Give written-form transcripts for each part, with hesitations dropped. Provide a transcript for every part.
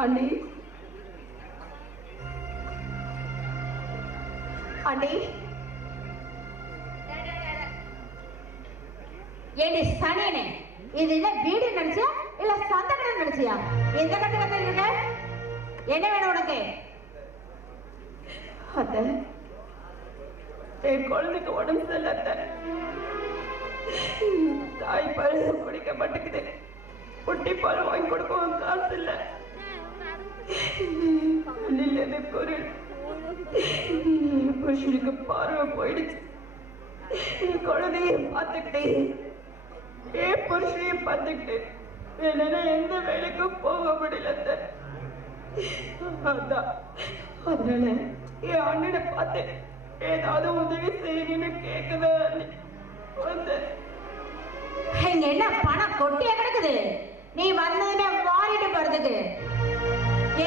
அண்ணி அண்ணி ஏடி சனியனே, இது என்ன வீடு நினைச்சியா இல்ல சொந்த கடை நினைச்சியா? எந்த கட்டு கத்து இருக்க? என்ன வேணும் உனக்கு? அத்த, என் குழந்தைக்கு உடம்பு சரியில்லை. தாய்ப்பால் குடிக்க மாட்டேங்குது. புட்டிப்பால் வாங்கி கொடுக்கவும் காசு இல்லை. பொருள் புருஷனுக்கு பார்வை போயிடுச்சு. என் குழந்தைய பார்த்துக்கிட்டு என் புருஷனையும் பார்த்துக்கிட்டு என்னால எந்த வேலைக்கும் போக முடியல. அதனால என் அண்ணனை பார்த்து ஏதாவது உதவி செய்யணும்னு கேட்குதா வந்து. இங்க என்ன பணம் கொட்டியா கிடக்குது? நீ வந்ததுமே வாரிட்டு போறதுக்கு.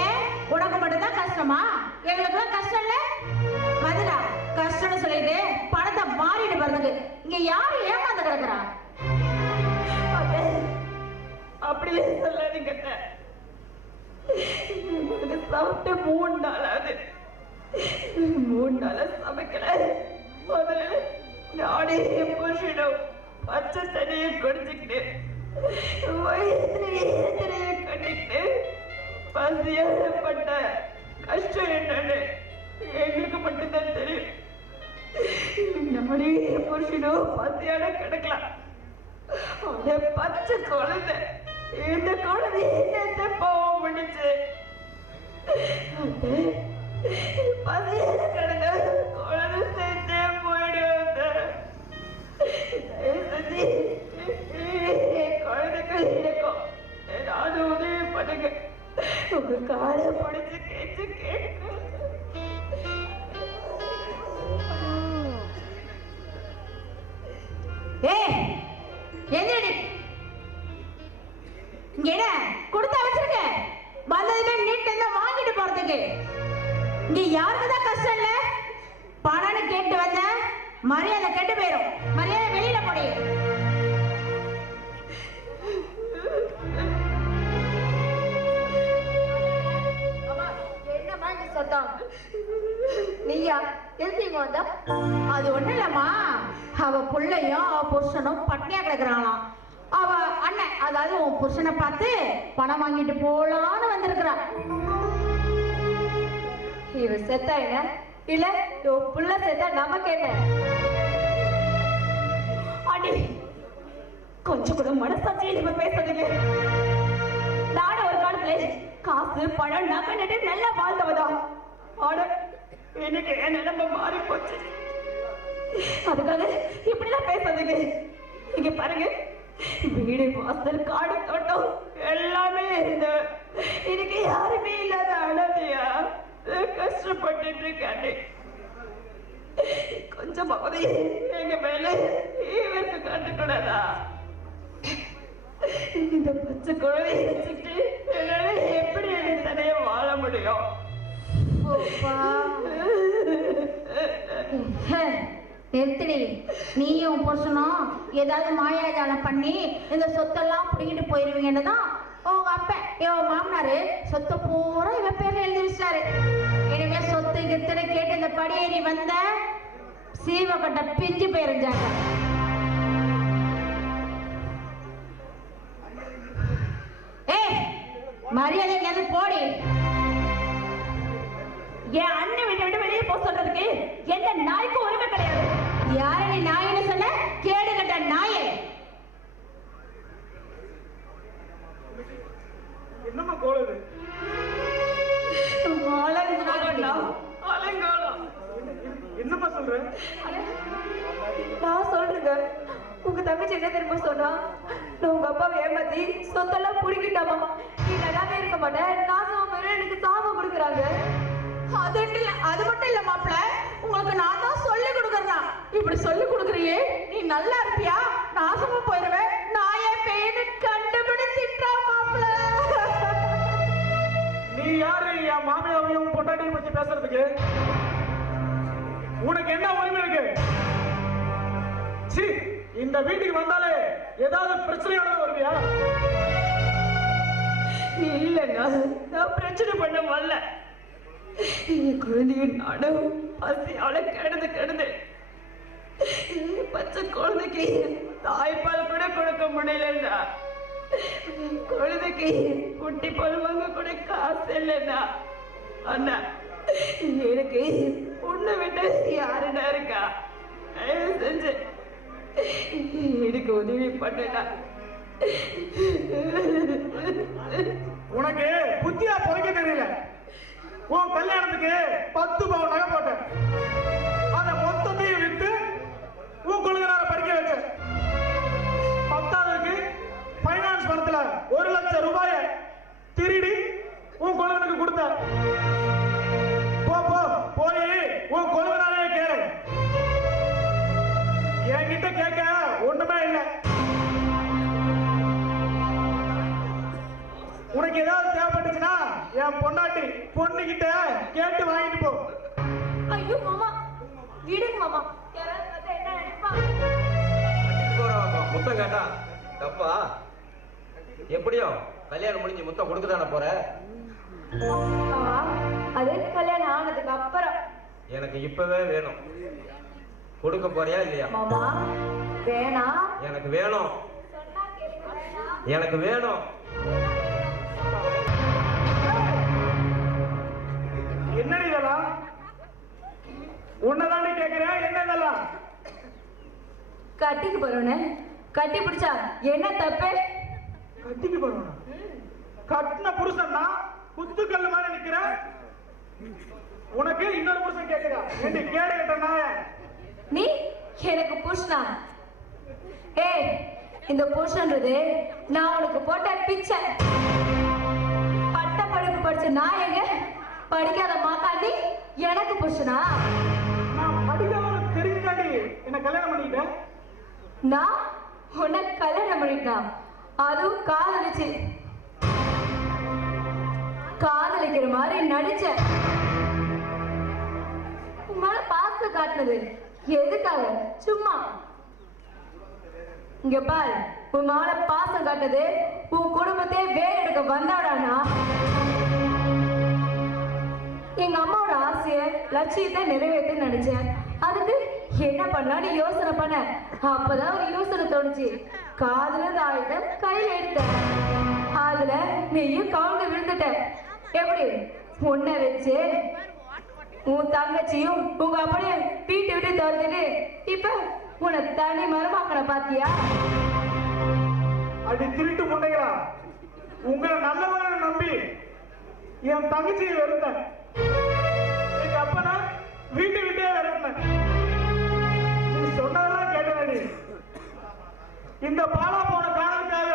ஏன் உனக்கு மட்டும்தான் கஷ்டமா? எங்களுக்கு கஷ்டம் இல்ல? மதுரா கஷ்டம்னு சொல்லிட்டு பணத்தை வாரிட்டு போறதுக்கு இங்க யாரு ஏமாந்து கிடக்குறா? அப்படியே சொல்லாதீங்க. சாப்பிட்டு 3 நாள் ஆகுது. 3 நாளா சமைக்கல. முதல்ல நானே புருஷனும் பச்சை தண்ணியை குடிச்சுக்கிட்டு வயிற்றுலையே கட்டிக்கிட்டு பசியாடப்பட்ட கஷ்டம் என்னன்னு எங்களுக்கு மட்டும்தான் தெரியும். நானே புருஷனும் பசியாட கிடக்கலாம். பச்சை குழந்தை இந்த குழந்தை என்ன போக முடிச்சு? பசியாட கிடந்த குழந்தை சேர்த்தே போயிடுவாங்க. குழந்தைக்கு இருக்கும் ஏதாவது உதவி பண்ணுங்க. உங்க காலை பிடிச்சு கேட்டு கேட்டு. இங்க கொடுத்தா வச்சிருக்க. வந்ததுமே நீட்டு வாங்கிட்டு போறதுக்கு இங்க யாருக்குதான் கஷ்டம் இல்ல? பணம்னு கேட்டு வந்த மரியாதை கெட்டு போயிரும். மரியாதை வெளியில போடி. என்னமா இந்த சத்தம்? நீயா எதுக்கு வந்தா? அது ஒண்ணு இல்லம்மா, அவ புள்ளையும் அவ புருஷனும் பட்னியா கிடக்குறாங்களாம். அவ அண்ணன், அதாவது உன் புருஷனை பார்த்து பணம் வாங்கிட்டு போலான்னு வந்திருக்கிறா. இவ செத்தா என்ன இல்ல புள்ள செத்தா நமக்கு என்ன? அடி கொஞ்சம் கூட மனசாட்சி நம்ம பேசுறதுக்கு. நாட ஒரு காலத்துல காசு பழம் நகை நட்டு நல்லா வாழ்ந்தவதா. ஆனா எனக்கு என் நிலைமை மாறி போச்சு. அதுக்காக இப்படிலாம் பேசுறதுக்கு. இங்க பாருங்க, வீடு வாசல் காடு தோட்டம் எல்லாமே இருந்த எனக்கு யாருமே இல்லாத அழகையா கஷ்டப்பட்டு இருக்கானே. கொஞ்சமாவது எங்க மேல இவருக்கு கண்டுக்கூடாதா? இந்த பச்சை குழந்தைய வச்சுட்டு என்னால எப்படி எனக்கு தனியா வாழ முடியும்? நிறுத்திடி. நீயும் புருஷனும் ஏதாவது மாயாஜாலம் பண்ணி இந்த சொத்தெல்லாம் பிடிக்கிட்டு போயிருவீங்கன்னு தான் உங்க அப்ப இவன் மாமனாரு சொத்தை பூரா இவ பேர்ல எழுதி வச்சாரு. இனிமே சொத்து கித்தனை கேட்டு இந்த படியேறி வந்த சீவக்கட்ட பிஞ்சு போயிருந்தாங்க. மரியாதை எங்கேயாவது போடி. என் அண்ணன் விட்டு விட்டு வெளியே போக சொல்றதுக்கு எந்த நாய்க்கும் உரிமை கிடையாது. யார நீ நாயின்னு சொன்ன? கேடு கட்ட நாயே. என்னமா கோலது? என்னமா சொல்ற? நான் சொல்றேங்க, உங்க தங்கச்சி என்ன திரும்ப சொன்னா, நான் உங்க அப்பாவை ஏமாத்தி சொத்தெல்லாம் புடிக்கிட்டாமா. நீ நல்லாவே இருக்க மாட்டேன், நாசமா எனக்கு சாபம் கொடுக்குறாங்க. அது மட்டும் இல்ல மாப்பிள்ள, உங்களுக்கு நான் தான் சொல்லி கொடுக்கறேன். இப்படி சொல்லி கொடுக்குறியே, நீ நல்லா இருப்பியா? நாசமா போயிருவேன். நாயே பேரு கண்டுபிடிச்சிட்டா மாப்பிள்ள. நீ யாரு என் மாமியாவையும் பொண்டாட்டியும் பத்தி பேசுறதுக்கு? உனக்கு என்ன உரிமை இருக்கு? சி, இந்த வீட்டுக்கு வந்தாலே ஏதாவது பிரச்சனையோட வருவியா? இல்ல இல்லைங்க, நான் பிரச்சனை பண்ண வரல. என் குழந்தையும் நானும் பசியால கிடந்து பச்சை குழந்தைக்கு தாய்ப்பால் கூட கொடுக்க முடியலண்ணா. குழந்தைக்கு குட்டி பால் வாங்க கூட காசு இல்லைண்ணா. அண்ணா, எனக்கு உன்னை விட்டு யாருடா இருக்கா? தயவு செஞ்சு எனக்கு உதவி பண்ணுடா. உனக்கு புத்தியா பொழைக்க தெரியல. உன் கல்யாணத்துக்கு 10 பவுன் நகை போட்டேன். அதை மொத்தத்தையும் விட்டு உன் கொள்கையார படிக்க வச்ச. 10ஆவதுக்கு பைனான்ஸ் பணத்துல 1 லட்சம் ரூபாயை திருடி உன் கொள்கைக்கு கொடுத்த. போய் உன் கொள்கையாரே கேளு. என்கிட்ட கேட்க ஒண்ணுமே இல்லை. உனக்கு ஏதாவது தேவைப்பட்டுச்சுன்னா என் பொண்ணுகிட்ட கேட்டு வாங்கிட்டு போ. ஐயோ மாமா, விடுங்க மாமா. யாராவது பார்த்தா என்ன நினைப்பாங்க? முத்தம் கேட்டா தப்பா? எப்படியோ கல்யாணம் முடிஞ்சு முத்தம் கொடுக்கதானே போற? அது கல்யாணம் ஆனதுக்கு அப்புறம். எனக்கு இப்பவே வேணும். கொடுக்க போறியா இல்லையா? மாமா வேணாம். எனக்கு வேணும். எனக்கு வேணும். என்ன இதெல்லாம்? உன்னதாண்டி கேட்கிறேன். என்ன இதெல்லாம்? கட்டிக்கு போறோன்னு கட்டி பிடிச்சா என்ன தப்பு? கட்டிக்கு போறோம். கட்டின புருஷன் தான் குத்துக்கல்லு மாதிரி நிக்கிற. உனக்கு இன்னொரு புருஷன் கேட்கிறா? என்ன கேடு கேட்ட நாய? நீ எனக்கு புருஷனா? ஏய், இந்த புருஷன்றது நான் உனக்கு போட்ட பிச்சை. பட்ட படிப்பு படிச்ச நான் எங்க? படிக்காத மாக்காண்டி எனக்கு புருஷனா? நான் படிக்காதவனுக்கு தெரிஞ்சாடி என்ன கல்யாணம் பண்ணிக்கிட்டேன். நான் உன்னை கல்யாணம் பண்ணிட்டான், அதுவும் காதலிச்சு. காதலிக்கிற மாதிரி நடிச்ச. உங்களால பாசத்தை காட்டுனது எதுக்காக? சும்மா. இங்க பாரு, உன் மேல பாசம் காட்டுது உன் குடும்பத்தையே வேற எடுக்க வந்தாடானா? எங்க அம்மாவோட ஆசைய லட்சியத்தை நிறைவேற்ற நினைச்சேன். அதுக்கு என்ன பண்ணலான்னு யோசனை பண்ண. அப்பதான் ஒரு யோசனை தோணுச்சு. காதுல ஆயுத கையில எடுத்த. அதுல நீயும் கவுந்து விழுந்துட்ட. எப்படி? உன்னை வச்சு உன் தங்கச்சியும் உங்க அப்படியே வீட்டை விட்டு தோர்த்துட்டு இப்ப உன்னை தனி மருமாக்கனை பாத்தியா? அடி திருட்டு முண்டைகளா, உங்களை நல்லவன நம்பி என் தங்கச்சியை வெறுத்தேன். எங்க அப்பனா வீட்டை விட்டே வெறுத்தேன். நீ சொன்னதெல்லாம் கேட்டனடி. இந்த பாலா போன காரணத்துக்காக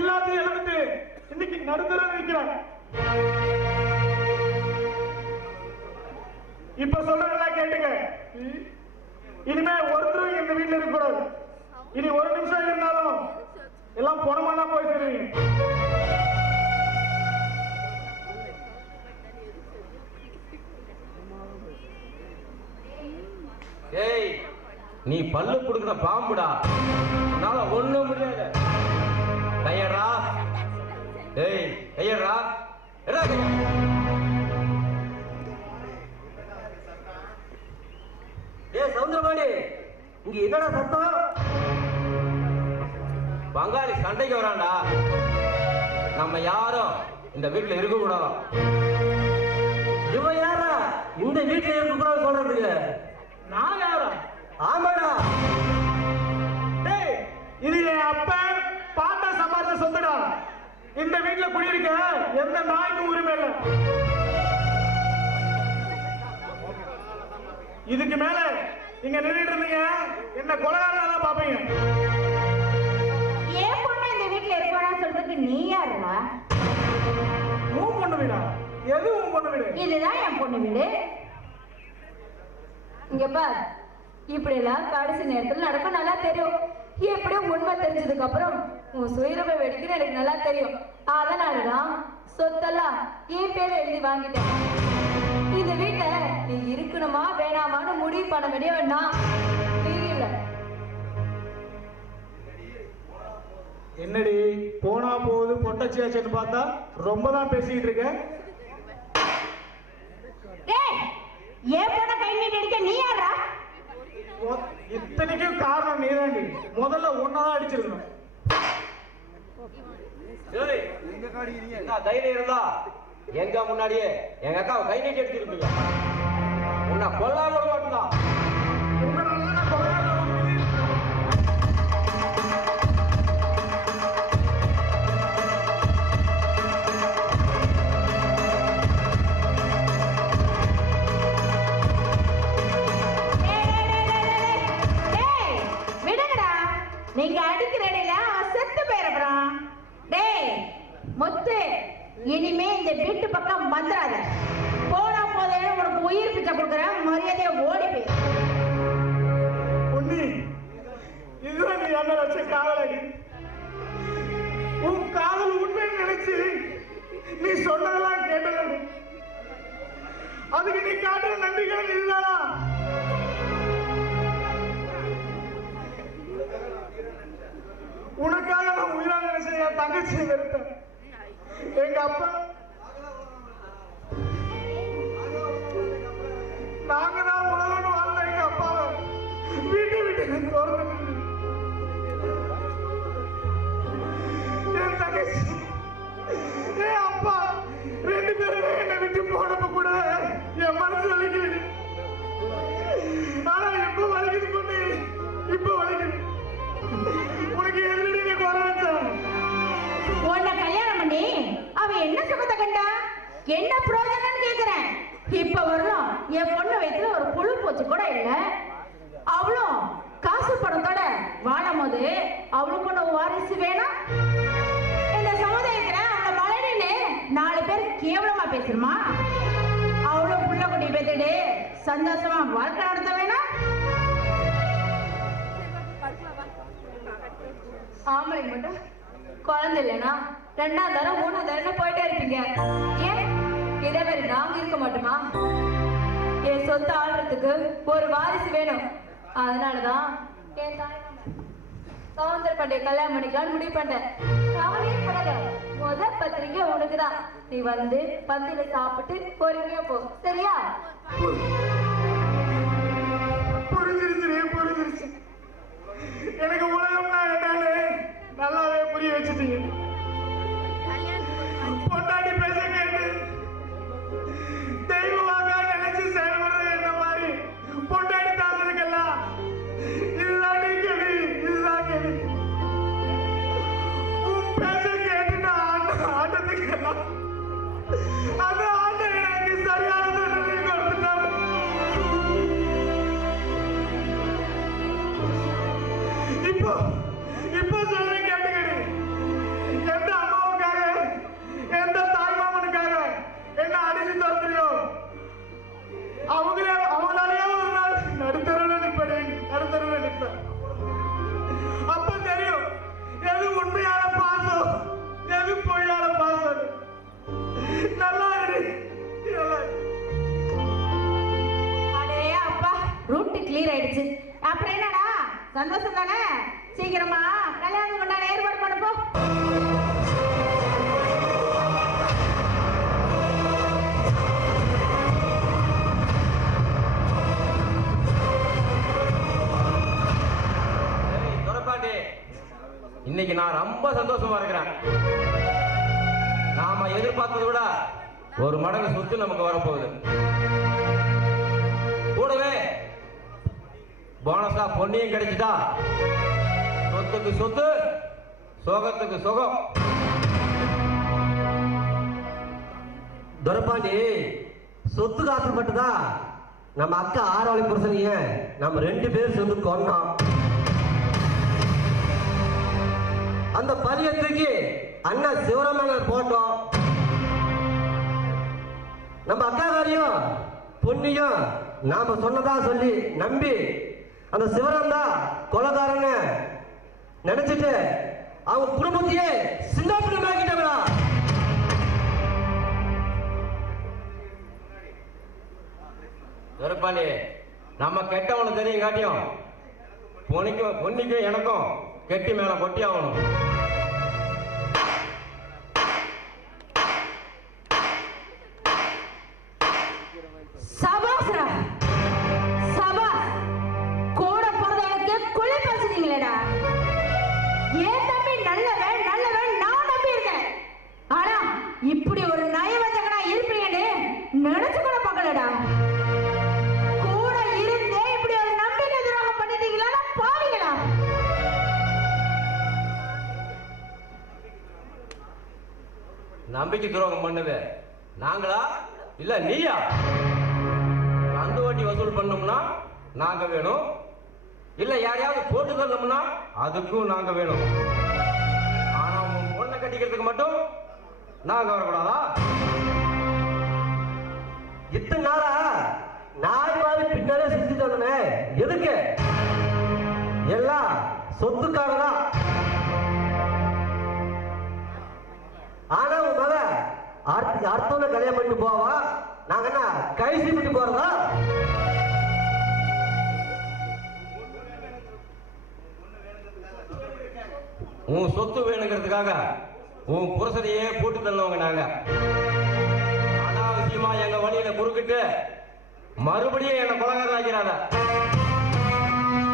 எல்லாத்தையும் இழந்து இன்னைக்கு நடுத்தர நிற்கிறேன். இப்ப சொல்றதெல்லாம் கேட்டுங்க. இனிமே ஒருத்தரும் இந்த வீட்டுல இருக்க கூடாது. இனி ஒரு நிமிஷம் இருந்தாலும் எல்லாம் பணமானா போய் சேருவீங்க. ஏய், நீ பல்லு புடுங்கிற பாம்புடா. உன்னால ஒண்ணும் முடியாது. கையடா. ஏய், கையடா. ஏய் சவுந்தரபாணி, இங்க என்னடா சத்தம்? பங்காளி சண்டைக்கு வரான்டா. நம்ம யாரும் இந்த வீட்டுல இருக்க கூடாது. இவன் யாரா இந்த வீட்டுல இருக்க கூடாது சொல்றதுக்கு? நான் யாரா? ஆமாடா. டேய், இது என் அப்பா பாட்டா சம்பாதிச்ச சொத்துடா. இந்த வீட்டுல குடியிருக்க எந்த நாய்க்கும் உரிமை இல்லை. இதுக்கு மேல நீங்க நின்றுட்டு இருந்தீங்க என்ன கொலைகாரனா பாப்பீங்க. ஏன் பொண்ணு இந்த வீட்டுல இருப்பான்னு சொல்றதுக்கு நீ யாருடா? உன் பொண்ணு வீடா? எது உன் பொண்ணு வீடு? இதுதான் என் பொண்ணு வீடு. இங்க பார், இப்படி எல்லாம் கடைசி நேரத்துல நடக்கும் நல்லா தெரியும். எப்படியோ உண்மை தெரிஞ்சதுக்கு அப்புறம் உன் சுயரூப வெடிக்குன்னு எனக்கு நல்லா தெரியும். அதனாலதான் சொத்தெல்லாம் என் பேரை எழுதி வாங்கிட்டேன். இந்த வீட்டை நீ இருக்கணுமா வேணாமான்னு முடிவு பண்ண வேண்டியவன் நான், நீ இல்ல. என்னடி போனா போகுது பொட்டச்சியாச்சுன்னு பார்த்தா ரொம்ப தான் பேசிக்கிட்டு இருக்க. ஏன் போன கை நீட்டி அடிக்க நீ யாரா? இத்தனைக்கும் காரணம் நீதாண்டி. முதல்ல ஒன்னதான் அடிச்சிருக்கணும். தைரியம் இருந்தா எங்க முன்னாடியே எங்க அக்காவை கை நீட்டி அடிச்சிருப்பீங்க. உன்னை கொல்லாம விட மாட்டேன். நீங்க அடிக்கிற இடையில செத்து போயிடுறான். டேய் முத்து, இனிமே இந்த வீட்டு பக்கம் வந்துடாத. போனா போதே உனக்கு உயிர் பிச்சை கொடுக்குற, மரியாதையை ஓடி போய். பொன்னி, இதுதான் நீ என்ன வச்ச காதலடி. உன் காதல் உண்மைன்னு நினைச்சு நீ சொன்னதெல்லாம் கேட்டது. அதுக்கு நீ காட்டுற நம்பிக்கை இதுதானா? உனக்காக நான் உயிரா நினைச்சேன். என் தங்கச்சியை வெறுத்தேன். எங்க அப்பா நாங்க தான் உலகம்னு வாழ்ந்த எங்க அப்பாவை வீட்டு வீட்டுக்கு தோறது. என் தங்கச்சி என் அப்பா ரெண்டு பேருமே என்னை விட்டு போனப்ப கூட என் மனசு வலிக்குது. ஆனா இப்ப வலிக்குது கொண்டு இப்ப வலிக்குது. உனக்கு எதிரடி நீ குறைச்ச உன்னை கல்யாணம் பண்ணி அவ என்ன சுகத்தை கண்டா, என்ன பிரயோஜனம்னு கேக்குறேன். இப்ப வரலாம் என் பொண்ணு வயசுல ஒரு புழு பூச்சி கூட இல்ல. அவளும் காசு பணத்தோட வாழும் போது அவளுக்கு ஒண்ணு வாரிசு வேணும். இந்த சமுதாயத்துல அவளை மலடின்னு 4 பேர் கேவலமா பேசுமா? அவளும் புள்ள குட்டி பேத்துட்டு சந்தோஷமா வாழ்க்கை நடத்த வேணாம். ஆம்பளைங்க மட்டும் குழந்தை இல்லைன்னா 2ஆம் தரம் 3ஆம் தரம் போயிட்டே இருப்பீங்க. ஏன் இதே மாதிரி நாங்க இருக்க மாட்டோமா? என் சொத்து ஆடுறதுக்கு ஒரு வாரிசு வேணும். அதனாலதான் என் தாய் சௌந்தர பாண்டிய கல்யாணம் பண்ணிக்கலாம்னு முடிவு பண்ணேன். கவலையே படாத, முதல் பத்திரிக்கை உனக்குதான். நீ வந்து பந்தியில சாப்பிட்டு பொறுமையா போ, சரியா? புரிஞ்சிருச்சு. எனக்கு உலகம்னா என்னன்னு நல்லாவே புரிய வச்சுட்டீங்க. பொண்டாட்டி பேச கேட்டு தெய்வமாக நினைச்சு செயல்படுறது என்ன மாதிரி பொண்டாட்டி தாசனுக்கெல்லாம் இதுதான் கேள்வி, இதுதான் கேள்வி. உன் பேச கேட்டு நான் ஆட்டத்துக்கெல்லாம் அந்த ஆட்டை எனக்கு சரியான தண்டனை கொடுத்துட்டான். இப்போ சொல்றேன் கேட்டுக்கடி. எந்த அம்மாவுக்காக எந்த தாய்மாமனுக்காக என்ன அடிச்சு தோத்துறியோ அவங்களாலேயே ஒரு நாள் நடுத்தருவில் நிற்பேன். அப்ப தெரியும் எது உண்மையான பாசம், எது பொய்யான பாசம். நல்லா அடே அப்பா, ரூட் கிளியர் ஆயிடுச்சு. அப்புறம் என்னடா, சந்தோஷம் தானே? சீக்கிரமா கல்யாணம் கொண்டாட ஏற்பாடு பண்ணப்போ. துரைப்பாண்டி, இன்னைக்கு நான் ரொம்ப சந்தோஷமா இருக்கிறேன். நாம எதிர்பார்த்ததை விட ஒரு மடங்கு சொத்து நமக்கு வரப்போகுது. கூடவே போனஸா பொன்னியும் கிடைச்சிட்டா சொத்துக்கு சொத்து, சோகத்துக்கு சுகம். துரைப்பாண்டி, சொத்து ஆசைப்பட்டுதா நம்ம அக்கா ஆரோளி புருஷனிய நம்ம 2 பேரும் சேர்ந்து கொண்டோம். அந்த பழியை தூக்கி அண்ணா சிவராமன் போட்டோம். நம்ம அக்காக்காரியும் பொன்னியும் நாம சொன்னதா சொல்லி நம்பி அந்த சிவராம் தான் கொலைகாரன்னு நினைச்சிட்டு அவங்க குடும்பத்தையே சின்னாபின்னமாக்கிட்டாங்களா? துரைப்பாண்டி, நம்ம கெட்டவனு தெரியும் காட்டியும் பொன்னிக்கும் எனக்கும் கெட்டி மேல கொட்டி ஆகணும். ஏன் தம்பி நல்லவன் நல்லவன் நான் நம்பி இருக்கேன். ஆனா இப்படி ஒரு நயவஞ்சகனா இருப்பீங்கன்னு நினைச்சு கூட பார்க்கலடா. கூட இருந்தே இப்படி ஒரு நம்பிக்கை துரோகம் பண்ணிட்டீங்களா பாவீங்களா? நம்பிக்கை துரோகம் பண்ணது நாங்களா இல்ல நீயா? அந்த வட்டி வசூல் பண்ணோம்னா நாங்க வேணும், இல்ல யாரையாவது போட்டு தரணும்னா அதுக்கும் நாங்க வேணும். ஆனா உன் பொண்ணை கட்டிக்கிறதுக்கு மட்டும் நாங்க வரக்கூடாதா? இத்தனை நாளா நாய் மாதிரி பின்னாலே செஞ்சுட்டு வந்தனே, எதுக்கு? எல்லாம் சொத்துக்காக தான். ஆனா உன் மக அடுத்தவங்க கல்யாணம் பண்ணிட்டு போவா, நாங்க என்ன கை சீப்பிட்டு போறதா? உன் சொத்து வேணுங்கிறதுக்காக உன் புருஷனையே போட்டு தள்ளவங்க நாங்க. அனாவசியமா எங்க வழியில குறுக்கிட்டு மறுபடியும் என்ன கொலகாரன் ஆக்கிறாத.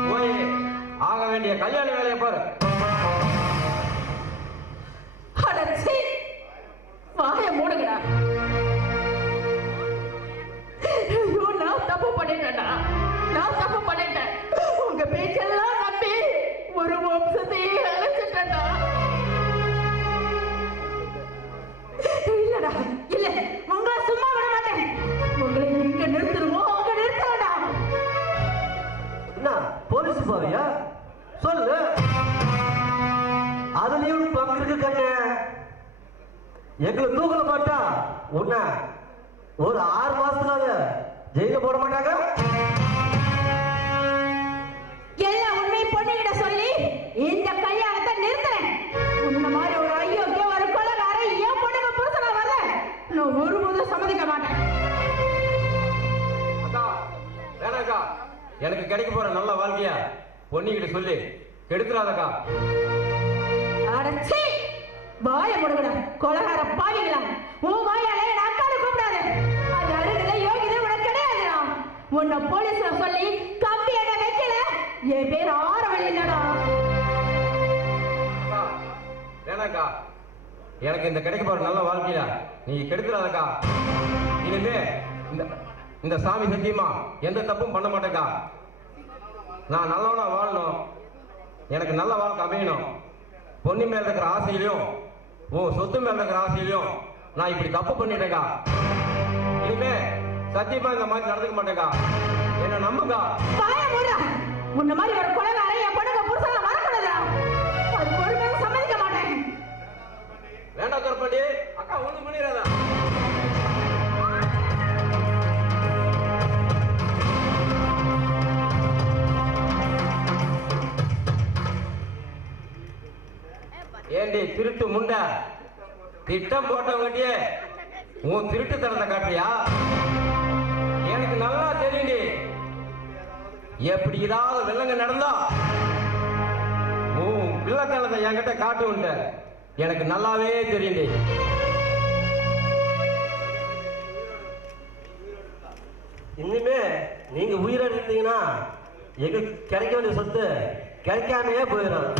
போய் ஆக வேண்டிய கல்யாண வேலையை பாரு. அடச்சி வாய மூடுங்கடா. ஐயோ நான் தப்பு பண்ணிட்டேன்டா, நான் தப்பு பண்ணிட்டேன். உங்க பேச்செல்லாம் நம்பி ஒரு வம்சத்தையே அழைச்சிட்டேன்டா. இல்லடா இல்ல, உங்களை சும்மா விட மாட்டேன். உங்களை இங்க நிறுத்தணுமோ அங்க நிறுத்தலடா. என்ன போலீஸ் போவியா? சொல்லு. அதுலயும் பங்கு இருக்கு கண்ணு. எங்களை தூக்கல மாட்டா உன்ன ஒரு 6 மாசத்துக்காக ஜெயில போட மாட்டாங்க. எல்லா உண்மை பொண்ணுகிட்ட சொல்லி இந்த கல்யாணத்தை நிறுத்துறேன். உன்ன மாதிரி ஒரு ஐயோக்கிய ஒரு கொலைகார என் பொண்ணுக்கு புருஷனா வரல நான் ஒருபோதும் சம்மதிக்க மாட்டேன். அக்கா வேணாக்கா, எனக்கு கிடைக்க போற நல்ல வாழ்க்கையா பொண்ணிக்கிட்ட சொல்லி கெடுத்துறாதக்கா. அடச்சி வாய முடுங்கடா கொலைகார பாவிங்களா. உன் வாயாலே என் அக்காவை கூப்பிடாது. அது அருகில யோகிதை உனக்கு கிடையாதுடா. உன்னை போலீஸ்ல சொல்லி கம்பி என்ன வைக்கல என் பேர் ஆரவழி இல்லடா. வேணாக்கா, எனக்கு இந்த கிடைக்க போற நல்ல வாழ்க்கையா நீங்க கெடுத்துறாதக்கா. இனிமே இந்த சாமி சத்தியமா எந்த தப்பும் பண்ண மாட்டேக்கா. நான் நல்லவனா வாழணும், எனக்கு நல்ல வாழ்க்கை அமையணும். பொண்ணு மேல இருக்கிற ஆசையிலையும் உன் சொத்து மேல இருக்கிற ஆசையிலையும் நான் இப்படி தப்பு பண்ணிட்டேக்கா. இனிமே சத்தியமா இந்த மாதிரி நடந்துக்க மாட்டேக்கா. என்ன நம்புக்கா. வாய மூடுடா. உன்ன மாதிரி ஒரு கொலைகார என் பொண்ணுக்கு புருஷனா வரக்கூடாதுடா. அது பொறுமையா சம்மதிக்க மாட்டேன். வேண்டாம் கருப்பாண்டி, அக்கா ஒண்ணும் பண்ணிடாதா. ஏண்டி திருட்டு முண்டை, திட்டம் போட்டவங்கிட்டே உன் திருட்டு தரத்தை காட்டுறியா? எனக்கு நல்லா தெரியுடி, எப்படி ஏதாவது வில்லங்க நடந்தா உன் பிள்ளைத்தனத்தை என்கிட்ட காட்டுவன்ட்ட எனக்கு நல்லாவே தெரியுடி. இனிமே நீங்க உயிரோடு இருந்தீங்கன்னா எங்களுக்கு கிடைக்க வேண்டிய சொத்து கிடைக்காமையே போயிடும்.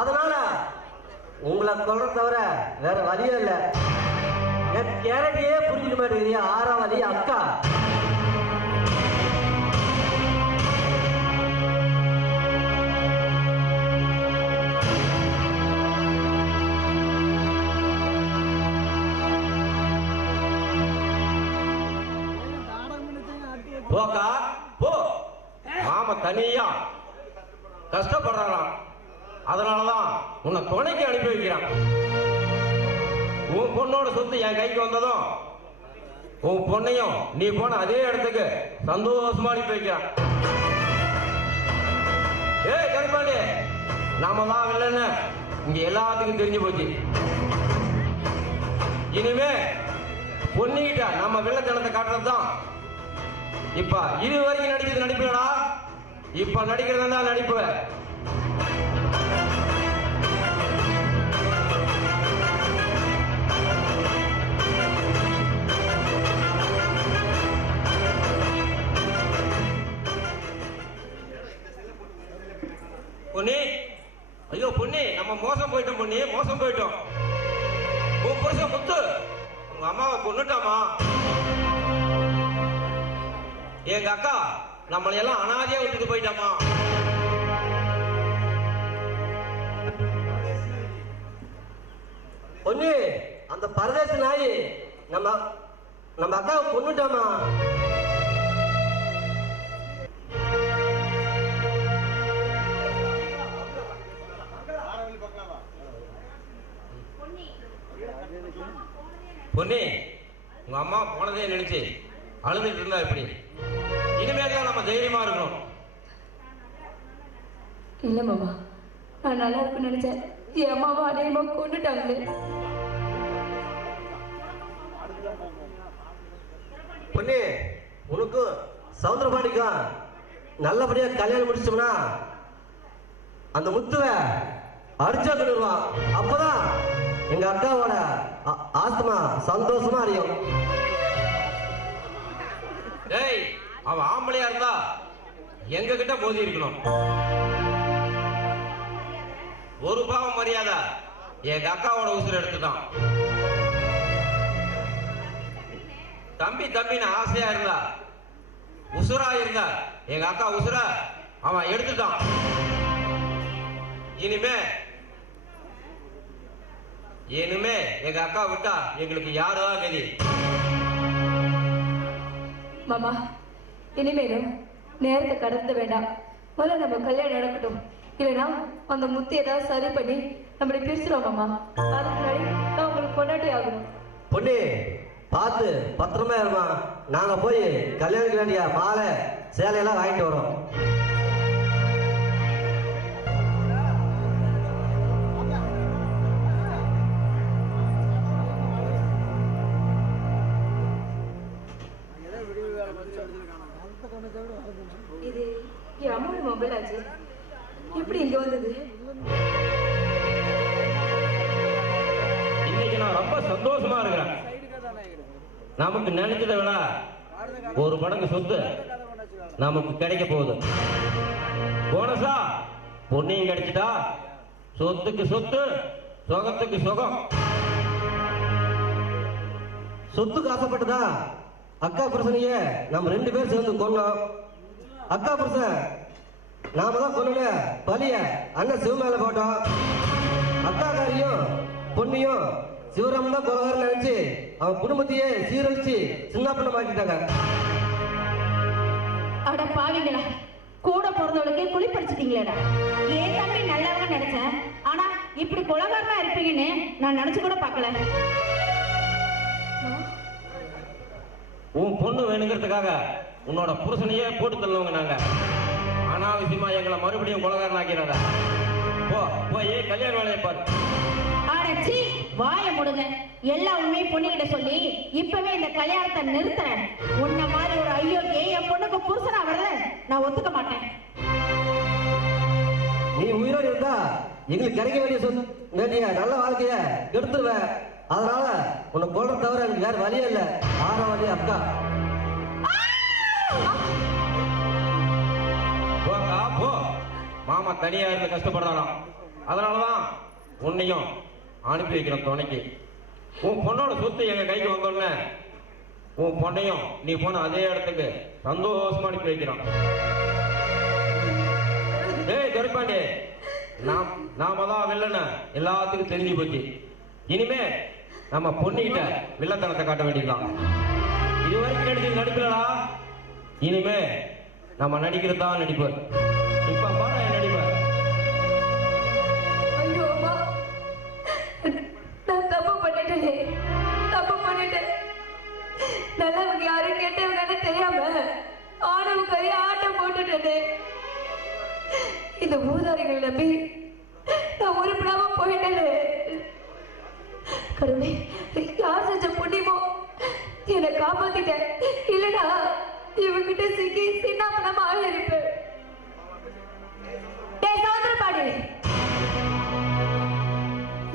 அதனால உங்களை கொல்ற தவிர வேற வழியே இல்லை. என் கேரக்டரையே புரிஞ்சுக்க மாட்டேங்கிறீங்க. 6ஆம் வழி அக்கா. போக்கா போ. மாமா தனியா கஷ்டப்படுறான், அதனாலதான் உன்னை துணைக்கு அனுப்பி வைக்கிறான். உன் பொண்ணோட சொத்து என் கைக்கு வந்ததும் உன் பொண்ணையும் நீ போன அதே இடத்துக்கு சந்தோஷமா அனுப்பி வைக்கிறான். ஏய் கருப்பாண்டி, நாம தான் இல்லைன்னு இங்க எல்லாத்துக்கும் தெரிஞ்சு போச்சு. இனிமே பொண்ணுகிட்ட நம்ம வெள்ளத்தனத்தை காட்டுறதுதான். இப்ப இது வரைக்கும் நடிக்கிறது நடிப்புடா, இப்ப நடிக்கிறதா நடிப்பு. பொன்னி ஐயோ பொண்ணு, நம்ம மோசம் போயிட்டோம் பொண்ணு, மோசம் போயிட்டோம். உன் புருஷன் முத்து உங்க அம்மாவை கொன்னுட்டாமா. எங்க அக்கா நம்மளை எல்லாம் அனாதையா விட்டுட்டு போயிட்டாமா. பொண்ணு, அந்த பரதேச நாய் நம்ம அக்காவை கொன்னுட்டாமா. பொண்ணு, உங்க அம்மா போனதே நினைச்சு அழுதுட்டு இருந்தா எப்படி? இனிமேல் தான் நம்ம தைரியமா இருக்கணும். இல்ல மாமா, நான் நல்லா இருக்குன்னு நினைச்சேன். என் அம்மாவை அநேகமா கொண்டுட்டாங்களே. பொண்ணு, உனக்கு சவுந்தரபாண்டிக்கும் நல்லபடியா கல்யாணம் முடிச்சோம்னா அந்த முத்துவ அடிச்சா கொண்டுருவான். அப்பதான் எங்க அக்காவோட ஆஸ்துமா சந்தோஷமா அறியும். டேய், அவன் ஆம்பளையா இருந்தா எங்க கிட்ட மோதி இருக்கணும். ஒரு பாவம் மரியாதை எங்க அக்காவோட உசுர எடுத்துட்டான். தம்பி தம்பின்னு ஆசையா இருந்தா, உசுரா இருந்தா எங்க அக்கா உசுர அவன் எடுத்துட்டான். இனிமே எங்க அக்கா விட்டா எங்களுக்கு யாருதான் கதி? மாமா, இனிமேலும் நேரத்தை கடத்த வேண்டாம். முதல்ல நம்ம கல்யாணம் நடக்கட்டும். இல்லைன்னா அந்த முத்தி ஏதாவது சரி பண்ணி நம்மளை பிரிச்சிருவோம் மாமா. அதுக்கு முன்னாடி நான் உங்களுக்கு கொண்டாட்டி ஆகணும். பொண்ணு, பார்த்து பத்திரமா இருமா. நாங்க போய் கல்யாணத்துக்கு வேண்டிய மாலை சேலையெல்லாம் வாங்கிட்டு வரோம். இது என் அம்மாவோட மொபைல் ஆச்சு. எப்படி இங்க வந்தது? இன்னைக்கு நான் ரொம்ப சந்தோஷமா இருக்கிறேன். நமக்கு நினைச்சதை விட ஒரு மடங்கு சொத்து நமக்கு கிடைக்க போகுது. போனஸா பொண்ணையும் கிடைச்சிட்டா, சொத்துக்கு சொத்து, சுகத்துக்கு சுகம். சொத்துக்கு ஆசைப்பட்டுதா அக்கா புருஷனையே நம்ம 2 பேர் சேர்ந்து கொன்னோம். அக்கா புருஷன் நாம தான் கொண்டு பலிய அண்ணன் சிவ மேல போட்டோம். அக்காக்காரியும் பொண்ணையும் சிவராமன் தான் கொலகாரன்னு நினைச்சு அவன் குடும்பத்தையே சீரழிச்சு சின்ன பண்ணமாக்கிட்டாங்க. அட பாவிங்களா, கூட பிறந்தவளுக்கு குளிப்பறிச்சிட்டீங்களேடா. ஏன் தம்பி நல்லவங்க நினைச்சேன், ஆனா இப்படி கொலகாரமா இருப்பீங்கன்னு நான் நினைச்சு கூட பார்க்கல. உன் பொண்ணு வேணுங்கிறதுக்காக உன்னோட புருஷனையே போட்டு தள்ளுவங்க நாங்க. அனாவசியமா எங்களை மறுபடியும் கொலகாரன் ஆக்கிறாங்க. போய் கல்யாண வேலையை பாரு. அடச்சி, வாய முடுங்க. எல்லா உண்மையும் பொண்ணுகிட்ட சொல்லி இப்பவே இந்த கல்யாணத்தை நிறுத்துறேன். உன்ன மாதிரி ஒரு ஐயோக்கே என் பொண்ணுக்கு புருஷனா வரல நான் ஒத்துக்க மாட்டேன். நீ உயிரோடு இருந்தா எங்களுக்கு கிடைக்க வேண்டிய நல்ல வாழ்க்கைய எடுத்துருவ. அதனால உன்னை கொல்ற தவிர எனக்கு வேற வழியே இல்ல. ஆரவாடி அக்கா. போ, மாமா தனியா இருந்து கஷ்டப்படுறாராம். அதனாலதான் உன்னையும் அனுப்பி வைக்கிறோம் துணைக்கு. உன் பொண்ணோட சொத்து எங்க கைக்கு வந்தோடனே உன் பொண்ணையும் நீ போன அதே இடத்துக்கு சந்தோஷமா அனுப்பி வைக்கிறோம். ஏய் கருப்பாண்டி, நாம தான் வில்லன்னு எல்லாத்துக்கும் தெரிஞ்சு போச்சு. இனிமே நம்ம பொண்ணுகிட்ட வில்லத்தனத்தை காட்ட வேண்டியதுதான். இதுவரைக்கும் நடிச்சது நடிக்கலடா, இனிமே நம்ம நடிக்கிறது தான் நடிப்பு. இப்ப பாரு என் நடிப்பு. ஐயோ அம்மா, நான் தப்பு பண்ணிட்டேன். நல்லவங்க யாரும் கேட்டவங்க தெரியாம ஆணவ ஆட்டம் போட்டுட்டேன். இந்த ஊதாரிகள் நம்பி நான் உருப்படாம போயிட்டேன். கடவுளே, யார் செஞ்ச புண்ணியமோ என்னை காப்பாத்திட்டேன். இல்லடா இவங்கிட்ட சிக்கி சின்னாப்பனமா இருப்பேன்.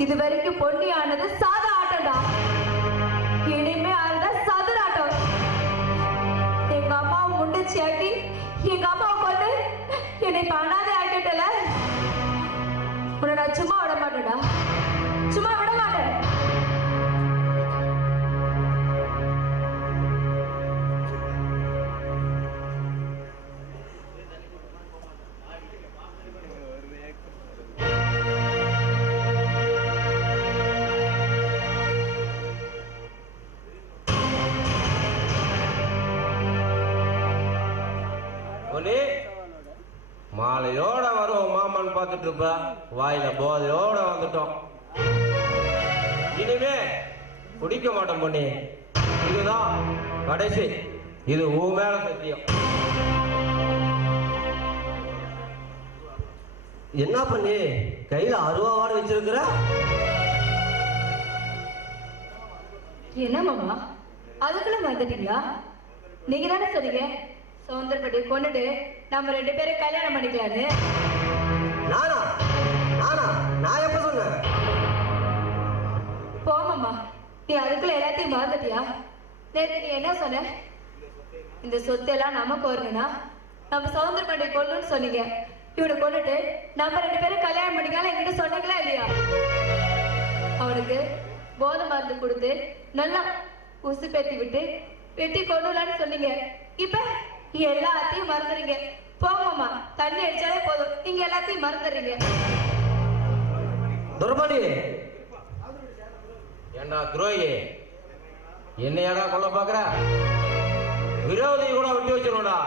இது வரைக்கும் பொண்ணி ஆனது சாதா ஆட்டம்டா. இனிமே ஆனது சதுர ஆட்டம். எங்க அம்மாவை முண்டிச்சு ஆக்கி எங்க அம்மாவை கொண்டு என்னை அனாதை ஆக்கிட்டல. உன்னை நான் சும்மா விட மாட்டேன்டா, சும்மா விட மாட்டேன். மாலையோட வரும் மாமான்னு பார்த்துட்டு இருப்ப, வாயில போதையோட வந்துட்டோம். இனிமே குடிக்க மாட்டோம் பொண்ணு, இதுதான் கடைசி. இது உன் மேல சத்தியம். என்ன பண்ணி கையில 60 வாட வச்சிருக்கிற? என்ன மாமா அதுக்குள்ள வந்துட்டீங்களா? நீங்க தானே சொன்னீங்க சௌந்தரப்பட்டி கொண்டுட்டு நம்ம 2 பேரும் கல்யாணம் பண்ணிக்கலான்னு. நானா நானா நான் எப்ப சொன்னேன்? போமாமா, நீ அதுக்குள்ள எல்லாத்தையும் மறந்துட்டியா? நேற்று நீ என்ன சொன்ன? இந்த சொத்தெல்லாம் நமக்கு வரணும்னா நம்ம சௌந்தரப்பட்டி கொள்ளணும்னு சொன்னீங்க. இவனை கொண்டுட்டு நம்ம 2 பேரும் கல்யாணம் பண்ணிக்கலாம் என்கிட்ட சொன்னீங்களா இல்லையா? அவனுக்கு போதை மருந்து கொடுத்து நல்லா உசு பேத்தி விட்டு வெட்டி கொண்டுலான்னு சொன்னீங்க. இப்ப எல்லாத்தையும் மறந்துறீங்க. போங்கம்மா, தண்ணி அடிச்சாலே போதும், நீங்க எல்லாத்தையும் மறந்துடுறீங்க. துரபாண்டி, ஏண்டா துரோகி, என்னையாடா கொல்ல பாக்குற? விரோதி கூட விட்டு வச்சிருவோம்டா,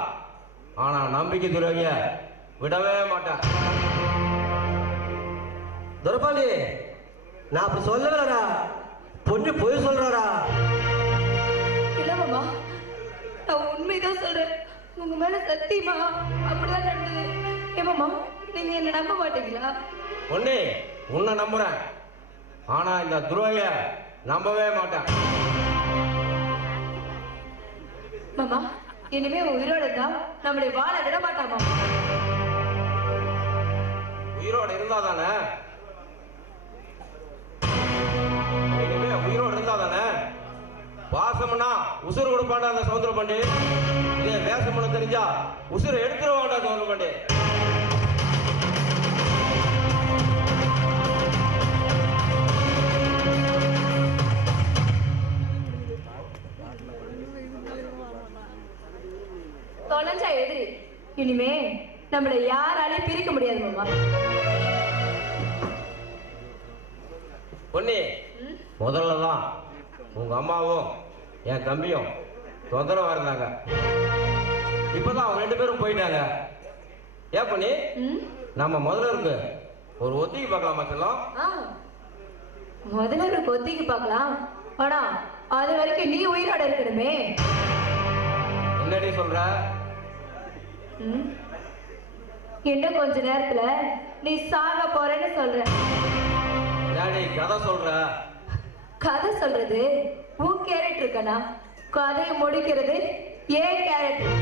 ஆனா நம்பிக்கை துரோகிய விடவே மாட்டேன். துரபாண்டி, நான் அப்படி சொல்லலடா, பொண்ணு பொய் சொல்றாடா. இல்லமாமா, நான் உண்மைதான் சொல்றேன். உங்க மேல சத்தியமா அப்படிதான் நடந்தது. ஏமாமா, நீங்க என்ன நம்ப மாட்டீங்களா? பொண்ணு, உன்னை நம்புறேன், ஆனா இந்த துரோகிய நம்பவே மாட்டேன். மாமா, இனிமே உயிரோட தான் நம்மளை வாழ விட மாட்டாமா. உயிரோட இருந்தா தானே, இனிமே உயிரோட இருந்தா தானே பாசம்னா உசுறு கொடுப்பாண்டா அந்த சௌந்தரபாண்டி. இதே வேஷம்னு தெரிஞ்சா உசுறு எடுத்துருவாண்டா சௌந்தரபாண்டி. தொலைஞ்சா எதிரி, இனிமே நம்மளை யாராலையும் பிரிக்க முடியாது மாமா. பொன்னி, முதல்லதான் உங்க அம்மாவும் என் தம்பியும் தொந்தரவா இருந்தாங்க. இப்பதான் அவங்க 2 பேரும் போயிட்டாங்க. ஏன் பொன்னி, நம்ம முதல்ல இருக்கு ஒரு ஒத்திகை பார்க்கலாமா செல்லம்? முதல்ல ஒரு ஒத்திகை பார்க்கலாம், ஆனா அது வரைக்கும் நீ உயிரோட இருக்கணுமே. என்னடி சொல்ற? இன்னும் கொஞ்ச நேரத்துல நீ சாக போறேன்னு சொல்ற. கதை சொல்ற? கதை சொல்றது உன் கேரக்டர் இருக்கனா, கதையை முடிக்கிறது ஏன் கேரக்டர்.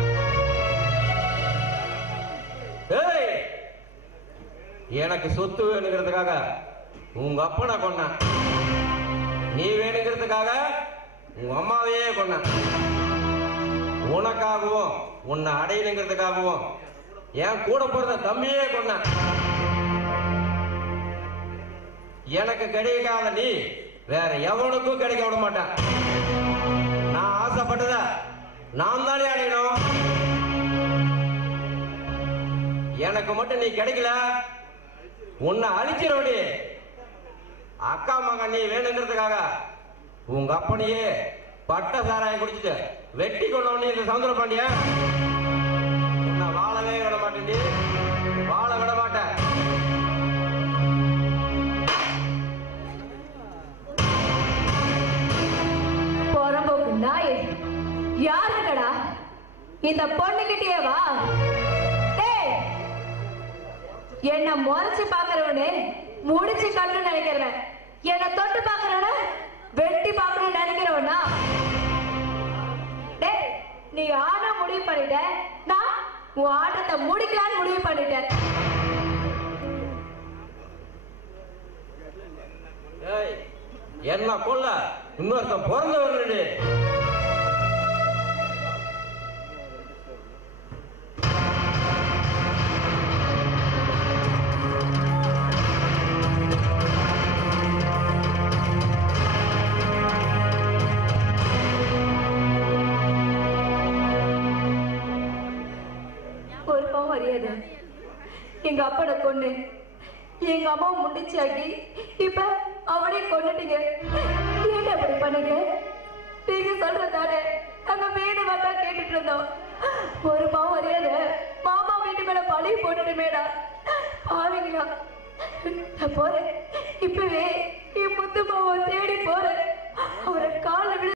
எனக்கு சொத்து வேணுங்கிறதுக்காக உங்க அப்பனை கொன்ன, நீ வேணுங்கிறதுக்காக உங்க அம்மாவையே கொன்ன. உனக்காகவும் உன்னை அடையணுங்கிறதுக்காகவும் என் கூட பிறந்த தம்பியே கொன்ன. எனக்கு கிடைக்காத நீ வேற எவனுக்கும் கிடைக்க விட மாட்டேன். நான் ஆசைப்பட்டத நான் தானே அடையணும். எனக்கு மட்டும் நீ கிடைக்கல, உன்னை அழிச்சிடடி. அக்கா மகன் நீ வேணுங்கிறதுக்காக உங்க அப்பனையே பட்ட சாராயம் குடிச்சிட்டு வெட்டி கொண்டவனே இந்த சௌந்தரபாண்டிய உன்னை வாழவே விட மாட்டேன், வாழ விட மாட்டேன். போறம்போக்கு நாய் யாருக்கடா? இந்த பொண்ணுகிட்டே வா. என்ன முறைச்சு பாக்குறவனு முடிச்சு கண்ணு நினைக்கிறவன், என்ன தொட்டு பாக்குறவன வெட்டி பாக்கணும்னு நினைக்கிறவனா? டேய், நீ ஆட முடிவு பண்ணிட்ட, நான் உன் ஆட்டத்தை முடிக்கலான்னு முடிவு பண்ணிட்டேன். என்ன கொல்ல இன்னொருத்தன் பிறந்தவன். எங்க அம்மாவை முடிச்சாக்கி இப்ப அவனே கொண்டுட்டீங்க. ஏன் அப்படி பண்ணீங்க? நீங்க சொல்றதானே நாங்க வீடு வந்தா கேட்டுட்டு இருந்தோம். ஒரு பாவம் அறியாத மாமா வீட்டு மேல பழி போட்டுட்டுமேடா பாவீங்களா. நான் போறேன், இப்பவே என் முத்து மாவை தேடி போறேன். அவரை கால விட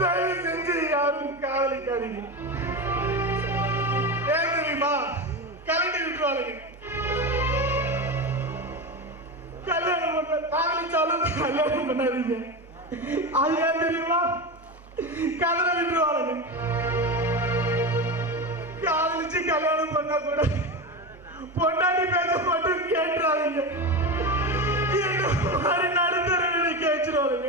தயவு செஞ்சு யாரும் காதலிக்காதீங்க. ஏன் தெரியுமா? கலந்து விட்டுருவாங்க. கல்யாணம் பண்ண காதலிச்சாலும் கல்யாணம் பண்ணாதீங்க. அது ஏன் தெரியுமா? கதற விட்டுருவாங்க. காதலிச்சு கல்யாணம் பண்ண கூட பொண்டாட்டி பேச மட்டும் கேட்டுறாங்க. நடுத்தரவை கேட்டுருவாங்க.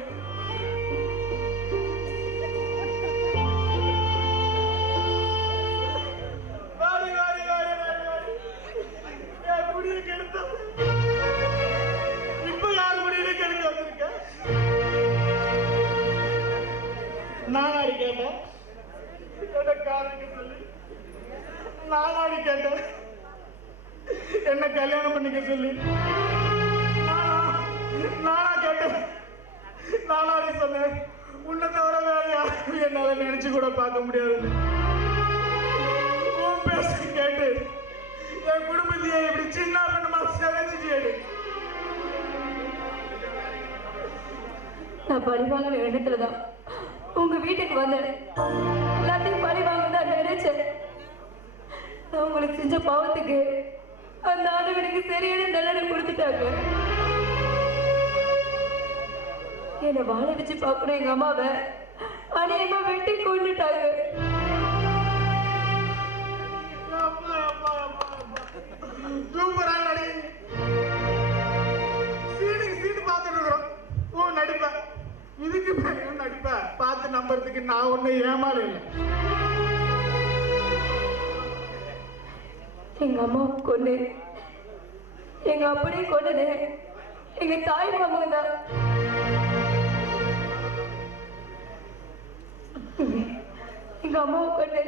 குடியை கெடுத்த இப்ப யார் குடியை கெடுக்க வந்திருக்க? நானாடி கேட்டேன். காதலிக்க சொல்லி நானாடி கேட்டேன். என்ன கல்யாணம் பண்ணிக்க சொல்லி நானா கேட்டேன். நானாடி சொன்னேன். உன்னை தவிர வேற யாரும் என்னால நினைச்சு கூட பார்க்க முடியாது. உன் பேச கேட்டு என் குடும்பத்தையே இப்படி சின்ன பண்ணமா செவச்சிட்டு நான் பழிவாங்க எண்ணத்துலதான் உங்க வீட்டுக்கு வந்தேன். எல்லாத்தையும் பழிவாங்க தான் நினைச்சேன். நான் உங்களுக்கு செஞ்ச பாவத்துக்கு அந்த ஆண்டவனுக்கு சரியான தண்டனை கொடுத்துட்டாங்க. என்னை வாழ வச்சு பார்க்கணும் எங்க அம்மாவை அநேகமா வெட்டி கொண்டுட்டாங்க. இதுக்கு நடிப்ப பார்த்து நம்புறதுக்கு நான் ஒண்ணு ஏமாற இல்லை. எங்க அம்மா கொண்டு எங்க அப்படியே கொண்டது எங்க தாய் மாமா தான். எங்க அம்மாவை கொண்டு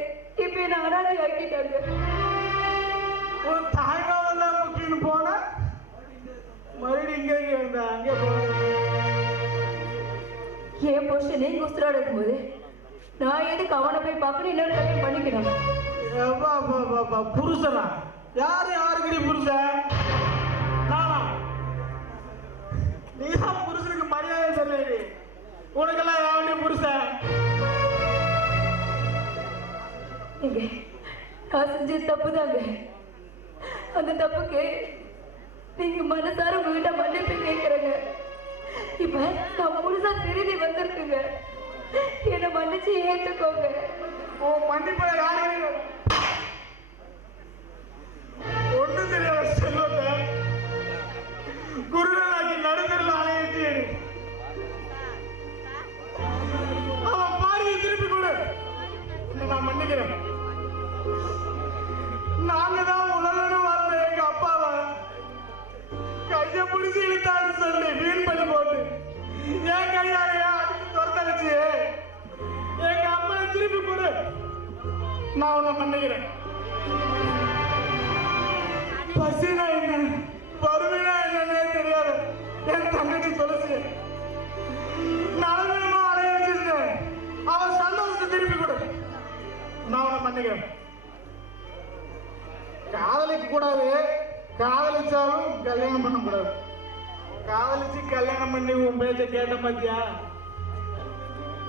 இப்ப என்ன அனாதை ஆக்கிட்டாங்க. ஒரு தாய் மாமா தான் முக்கியம் போன மறுபடியும் இங்கே இருந்த அங்கே போன என் புருஷன் நீங்க உசுராட இருக்கும்போது நான் எதுக்கு அவனை போய் பார்க்கணும் இன்னொரு கல்யாணம் பண்ணிக்கணும்? புருஷனா? யாரு யாருக்கடி புருஷன்? நானா? நீதான் புருஷனுக்கு மரியாதை சொல்லு. உனக்கெல்லாம் யாருடைய புருஷன்? நான் செஞ்ச தப்புதாங்க. அந்த தப்புக்கு நீங்க மனசார உங்ககிட்ட மன்னிப்பு கேட்கறங்க. இப்ப நான் முழுசா திருதி வந்திருக்குங்க. என்னை மன்னிச்சு ஏத்துக்கோங்க. ஓ மன்னிப்பை யாரு ஒண்ணு தெரியாத செல்வத்தை குருடனாக்கி நடுத்தரில் அலையிட்டு அவன் பாரியை திருப்பி கொடு. நான் மன்னிக்கிறேன். நாங்க தான் உலகன்னு வாழ்ந்த எங்க அப்பாவை கைய பிடிச்சி இழுத்தான்னு சொல்லி வீண் பண்ணி போட்டு என் கையாலையா அதுக்கு துரத்தடிச்சு எங்க அம்மா திருப்பி கொடு. நான் உன்னை மன்னிக்கிறேன். பசினா என்ன பருவினா என்னன்னே தெரியாது என் தங்கச்சி துளசி நலவீனமா அடைய வச்சிருந்தேன். அவன் சந்தோஷத்தை திருப்பி கொடு. நான் உன்னை மன்னிக்கிறேன். காதலிக்க கூடாது. காதலிச்சாலும் கல்யாணம் பண்ண கூடாது. காதலிச்சு கல்யாணம் பண்ணி உன் பேச்ச கேட்ட பாத்தியா?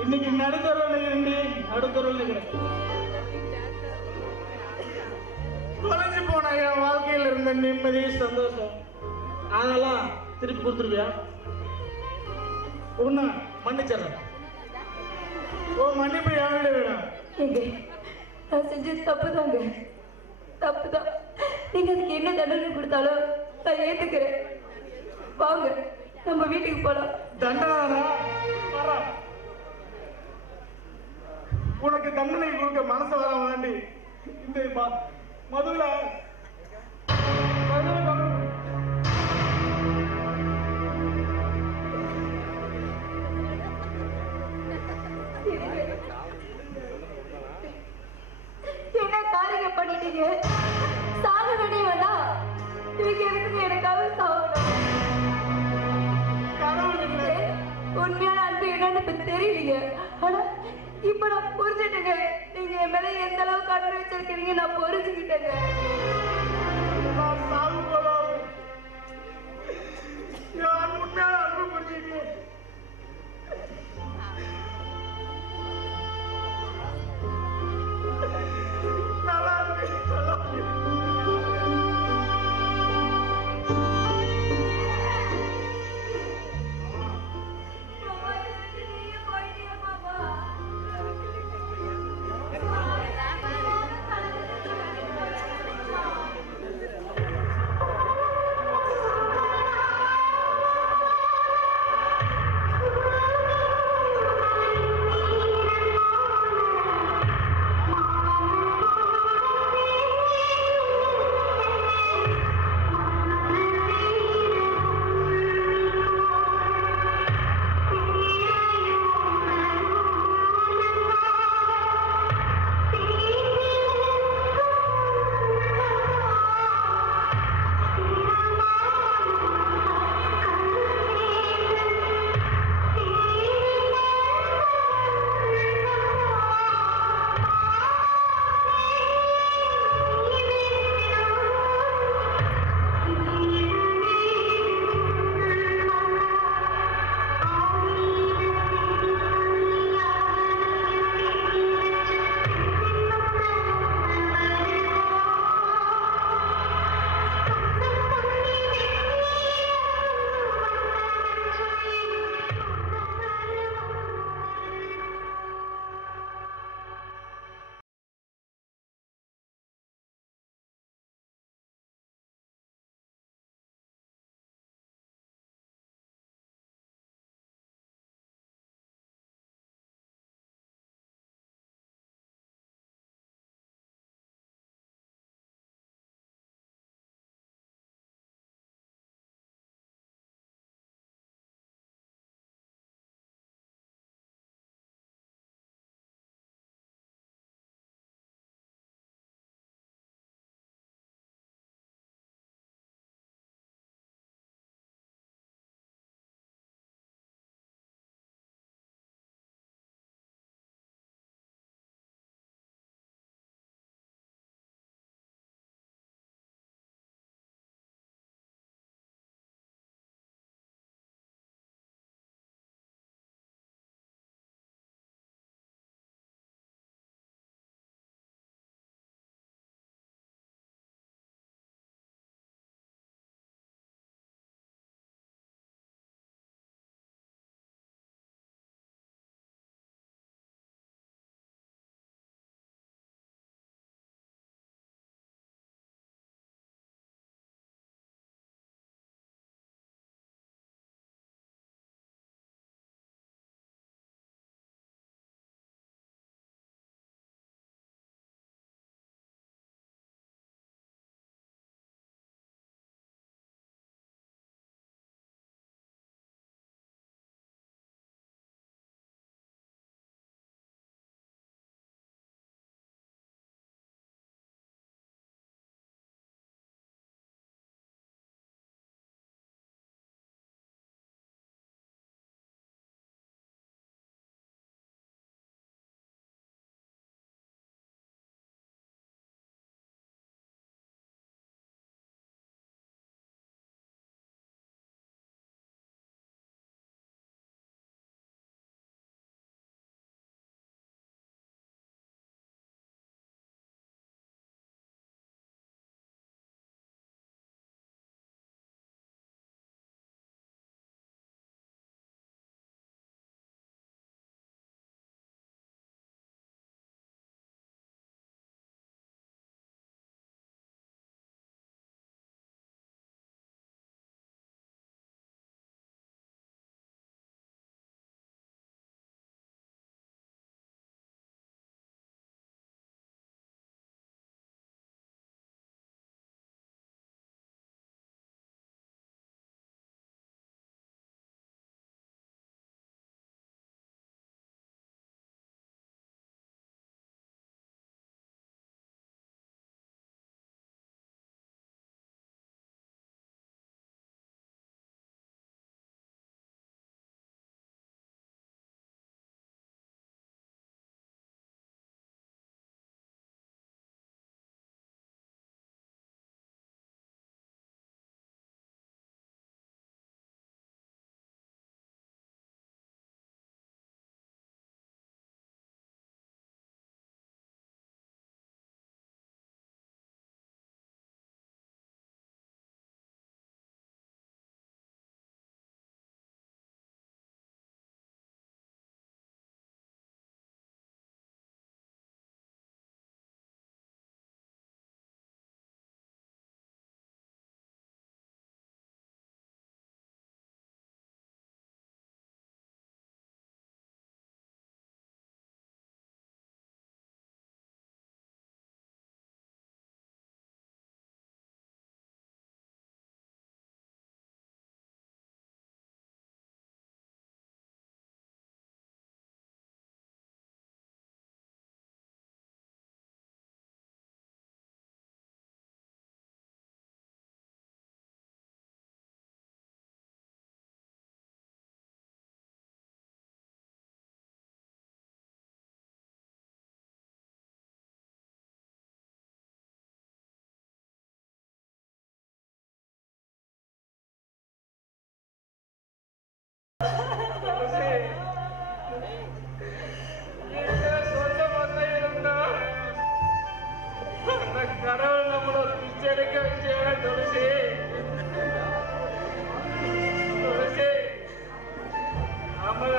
இன்னைக்கு நடுத்தரவில் இருந்து நடுத்தரவில் இருக்கிறேன். தொலைஞ்சு போன என் வாழ்க்கையில் இருந்த நிம்மதி சந்தோஷம் அதெல்லாம் திருப்பி கொடுத்துருவியா? உன்னை மன்னிச்சிடறேன். ஓ மன்னிப்பு யாருடைய வேணும்? நான் செஞ்சது தப்புதாங்க. தப்புதான். நீங்க அதுக்கு என்ன தண்டனை கொடுத்தாலும் நான் ஏத்துக்கிறேன். வாங்க நம்ம வீட்டுக்கு போலாம். தண்டனை உனக்கு தண்டனை கொடுக்க மனசு வர வேண்டி இந்த மதுல என்ன காரியம் பண்ணிட்டீங்க? சாக வேண்டியவனா? நீங்க எதுக்கு எனக்காக சாகணும்? உண்மையான அன்பு என்னன்னு தெரியலீங்க. ஆனா இப்ப நான் புரிஞ்சுட்டேங்க. நீங்க என் மேல எந்த அளவுக்கு அன்பு வச்சிருக்கீங்க நான் புரிஞ்சுக்கிட்டேங்க. உண்மையான அன்பு புரிஞ்சுக்கிட்டு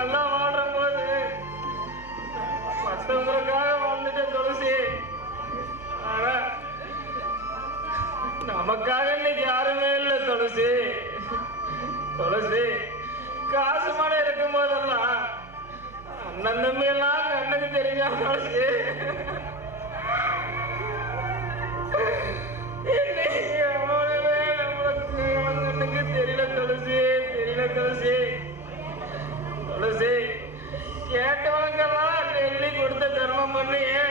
எல்லாம் வாழ்ற போது மற்றவங்களுக்காக வாழ்ந்துட்டு துளசி. ஆனா நமக்காக இன்னைக்கு யாருமே இல்லை துளசி. துளசி காசு மழை இருக்கும் போதெல்லாம் அண்ணன் தம்பி எல்லாம் கண்ணுக்கு தெரிஞ்சா துளசி. நம்மளுக்கு தெரியல துளசி, தெரியல துளசி. துளசி கேட்டவங்கெல்லாம் டெல்லி கொடுத்த தர்மம் பண்ணியே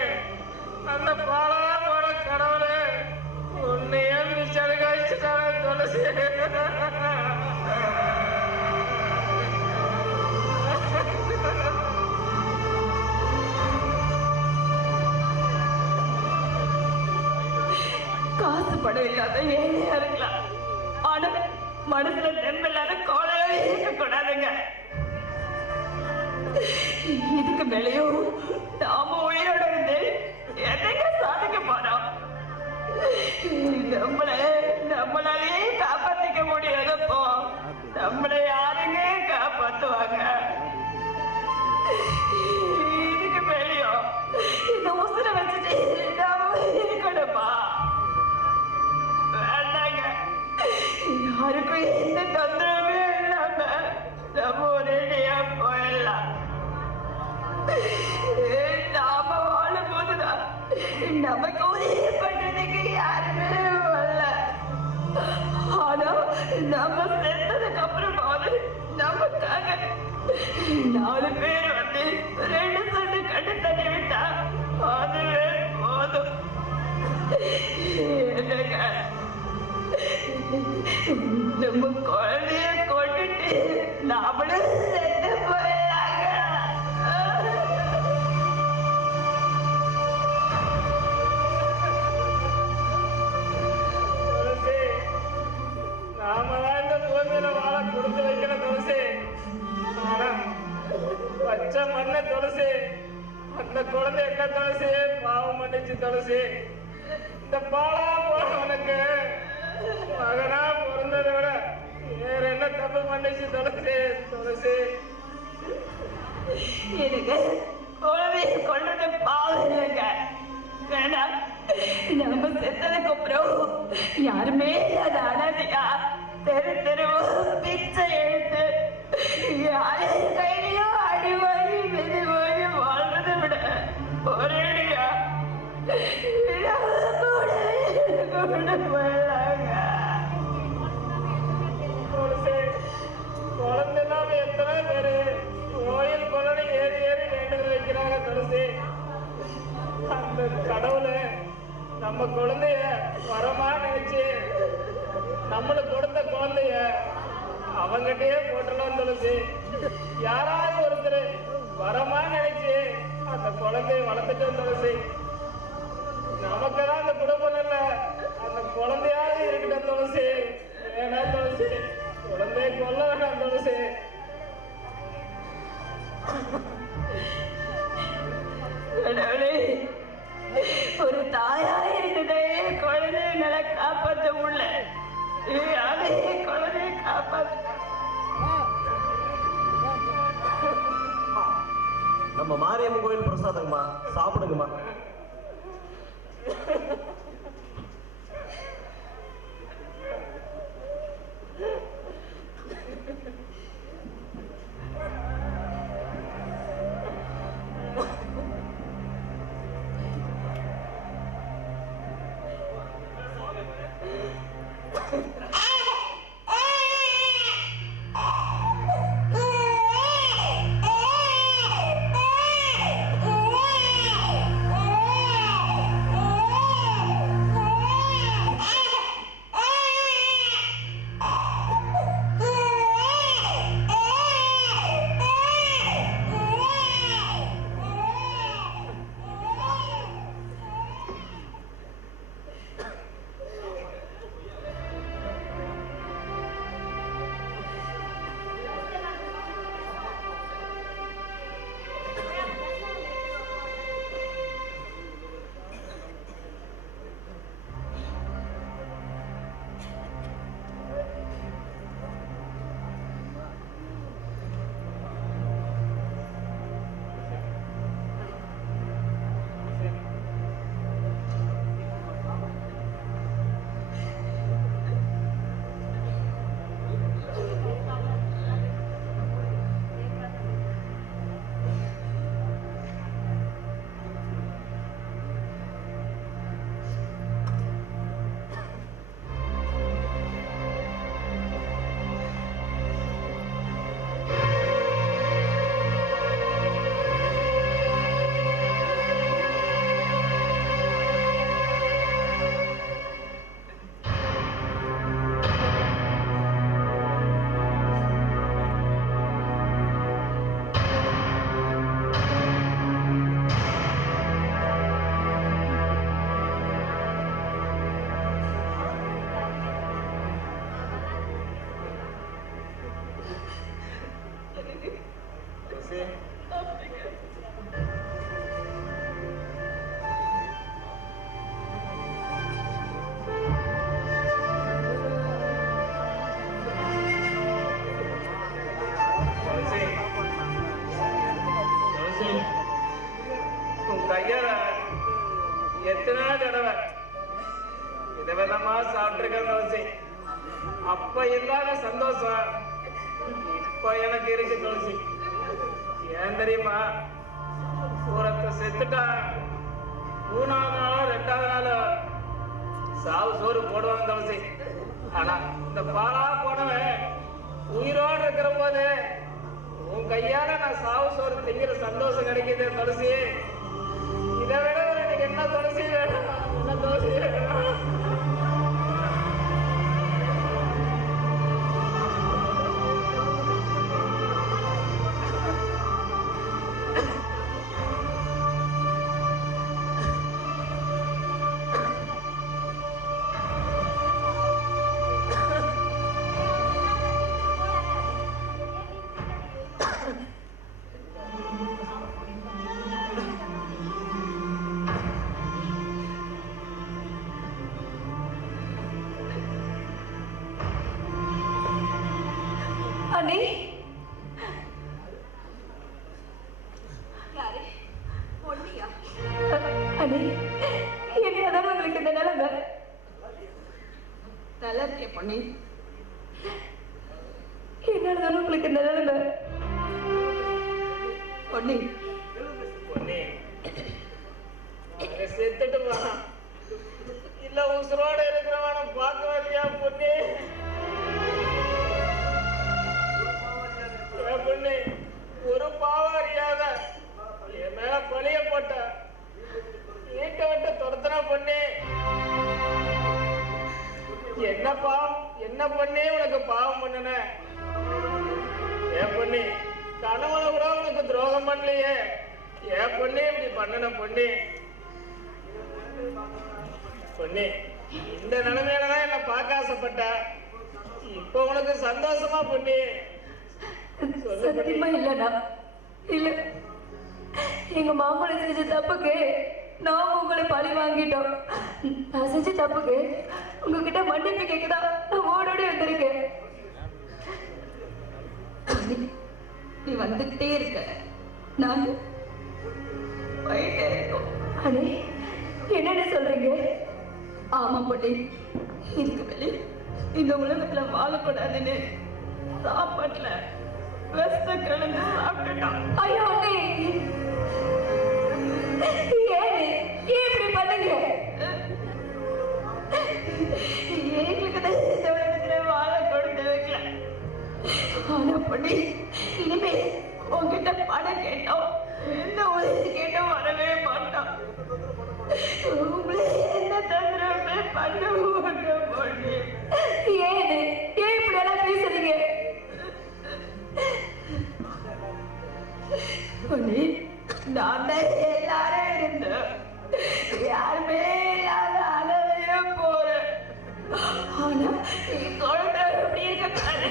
அந்த பாலா போன கடவுளை உன்னையே மிச்சம் கழிச்சுட்டாங்க துளசி. காசு படம் இல்லாத ஏழையா இருக்கலாம், ஆனா மனசுல தெம்பில்லாத கோழையாவே இருக்கக்கூடாதுங்க. இதுக்கு மேலேயும் நாம உயிரோட இருந்து என்னங்க சாதிக்க போறோம்? நம்மளாலேயே காப்பாத்திக்க முடியாதப்போ நம்மளை யாருங்க காப்பாத்துவாங்க? இதுக்கு மேலேயும் இந்த உசுரை வச்சுட்டு நாம இருக்கணுமா? வேண்டாங்க. யாருக்கும் எந்த தொந்தரவுமே இல்லாம நம்ம ஒரேடியா போயிடலாம். நாம வாழும் போதுதான் நமக்கு உதவி பண்றதுக்கு யாருமே வரல. ஆனா நம்ம செத்ததுக்கு அப்புறமாவது நமக்காக 4 பேர் வந்து 2 சொட்டு கண்டு தண்ணி விட்டா அதுவே போதும். என்னங்க, நம்ம குழந்தைய கொண்டுட்டு நாமளும் செத்து போயிடலாங்க. நாமதான் இந்த பூமியில வாழ கொடுத்து வைக்கிற துளசி. ஆனா பச்சை மண்ண துளசி, அந்த குழந்தை என்ன துளசி பாவம் பண்ணிச்சு துளசி. இந்த பாலா போனவனுக்கு மகனா பிறந்ததை விட வேற என்ன தப்பு பண்ணிச்சு துளசி. துளசி எனக்கு குழந்தைய கொள்றது பாவம் இல்லைங்க. வேணா நம்ம செத்ததுக்கு அப்புறம் யாருமே அது அனாதையா தெரு தெருவும் பிச்சை எடுத்து யாரு கையிலையும் அடி வாங்கி விதி வாங்கி வாழ்றதை விட ஒரேடியா போயிடலாங்க. குழந்தைலாம் எத்தனை பேரு கோயில் குழந்தை ஏறி ஏறி வேண்டுதல் வைக்கிறாங்க துளசி. அந்த கடவுளை நம்ம குழந்தைய வரமா நினைச்சு நம்மளுக்கு கொடுத்த குழந்தைய அவங்கிட்டயே போட்டலாம் துளசி. யாராவது ஒருத்தர் வரமா நினைச்சு அந்த குழந்தைய வளர்த்துட்டோம் துளசி. நமக்குதான் அந்த குடும்பம் இல்ல, அந்த குழந்தையாவது இருக்கட்டும் துளசி. வேணாம் துளசி, குழந்தைய கொல்ல வேண்டாம் துளசி. ஒரு தாயா இருந்ததே குழந்தைய நல்லா காப்பாற்ற முடியல, அதே குழந்தைய காப்பாற்ற. நம்ம மாரியம்மன் கோயில் பிரசாதங்கம்மா, சாப்பிடுங்கம்மா. துளசி. உன் கையால எத்தனை தடவை விதவிதமா சாப்பிட்டுருக்க துளசி. அப்ப இல்லாத சந்தோஷம் இப்ப எனக்கு இருக்கு துளசி. ஏன் தெரியுமா? ஒருத்த செத்துட்டா 3ஆவது நாளோ 2வது நாளோ சாவு சோறு போடுவாங்க துளசி. ஆனா இந்த பாலா போனவன் உயிரோடு இருக்கிற போது உன் கையால நான் சாவு சோறு திங்கிற சந்தோஷம் கிடைக்குது துளசி. இதை விட எனக்கு என்ன துளசி வேணும்? என்ன துளசி வேணும்? அண்ணே, அண்ணே, என்னதான் உங்களுக்கு இந்த நிலைமை? தளர்த்திய பொண்ணு, என்னதான் உங்களுக்கு இந்த நிலைமை? பொண்ணு பொண்ணு செத்துட்டு போனா இல்ல உசுரோட இருக்கிறவன பார்க்க வரியா பொண்ணு? பொண்ணு ஒரு பாவம் அறியாத என் மேல பழிய போட்ட வீட்டை விட்டு துரத்துனா பொண்ணு. என்ன பாவம், என்ன பொண்ணே உனக்கு பாவம் பண்ணுன? ஏன் பொண்ணு கணவனை கூட உனக்கு துரோகம் பண்ணலையே? ஏன் பொண்ணு இப்படி பண்ணன பொண்ணு? பொண்ணு இந்த நிலைமையிலதான் என்ன பார்க்க ஆசைப்பட்ட. இப்ப உனக்கு சந்தோஷமா பொண்ணு? சத்தியமா இல்லண்ணா, இல்ல. எங்க மாமனை செஞ்ச தப்புக்கு நான் உங்களை பழி வாங்கிட்டோம். நான் செஞ்ச தப்புக்கு உங்ககிட்ட மன்னிப்பு கேட்கதான் நான் ஓடோடி வந்திருக்கேன். நீ வந்துகிட்டே இருக்க, நாங்க போயிட்டே இருக்கோம். அண்ணே, என்னென்ன சொல்றீங்க? ஆமா பொண்ணு, இதுக்கு வெளியே இந்த உலகத்துல வாழக்கூடாதுன்னு சாப்பாட்டுல விஷத்தை கலந்து சாப்பிட்டுட்டான். ஐயோ அண்ணே, ஏன் இப்படி பண்ணுங்க? எங்களுக்கு தான் இந்த உலகத்துல வாழ கொடுத்து வைக்கல. ஆனா பொண்ணு, இனிமே உங்ககிட்ட பணம் கேட்டோம், எந்த உதவி கேட்டோம் வரவே மாட்டோம். உங்களே என்ன தந்திரமே பண்ண மாட்டோம் பொண்ணு. ஏன் இப்படி எல்லாம் பேசுறீங்க? பொண்ணு, நான் தான் எல்லாரும் இருந்தோம், யாருமே இல்லாத அழகையே போறேன். ஆனா நீ குழந்தை எப்படி இருக்காரு?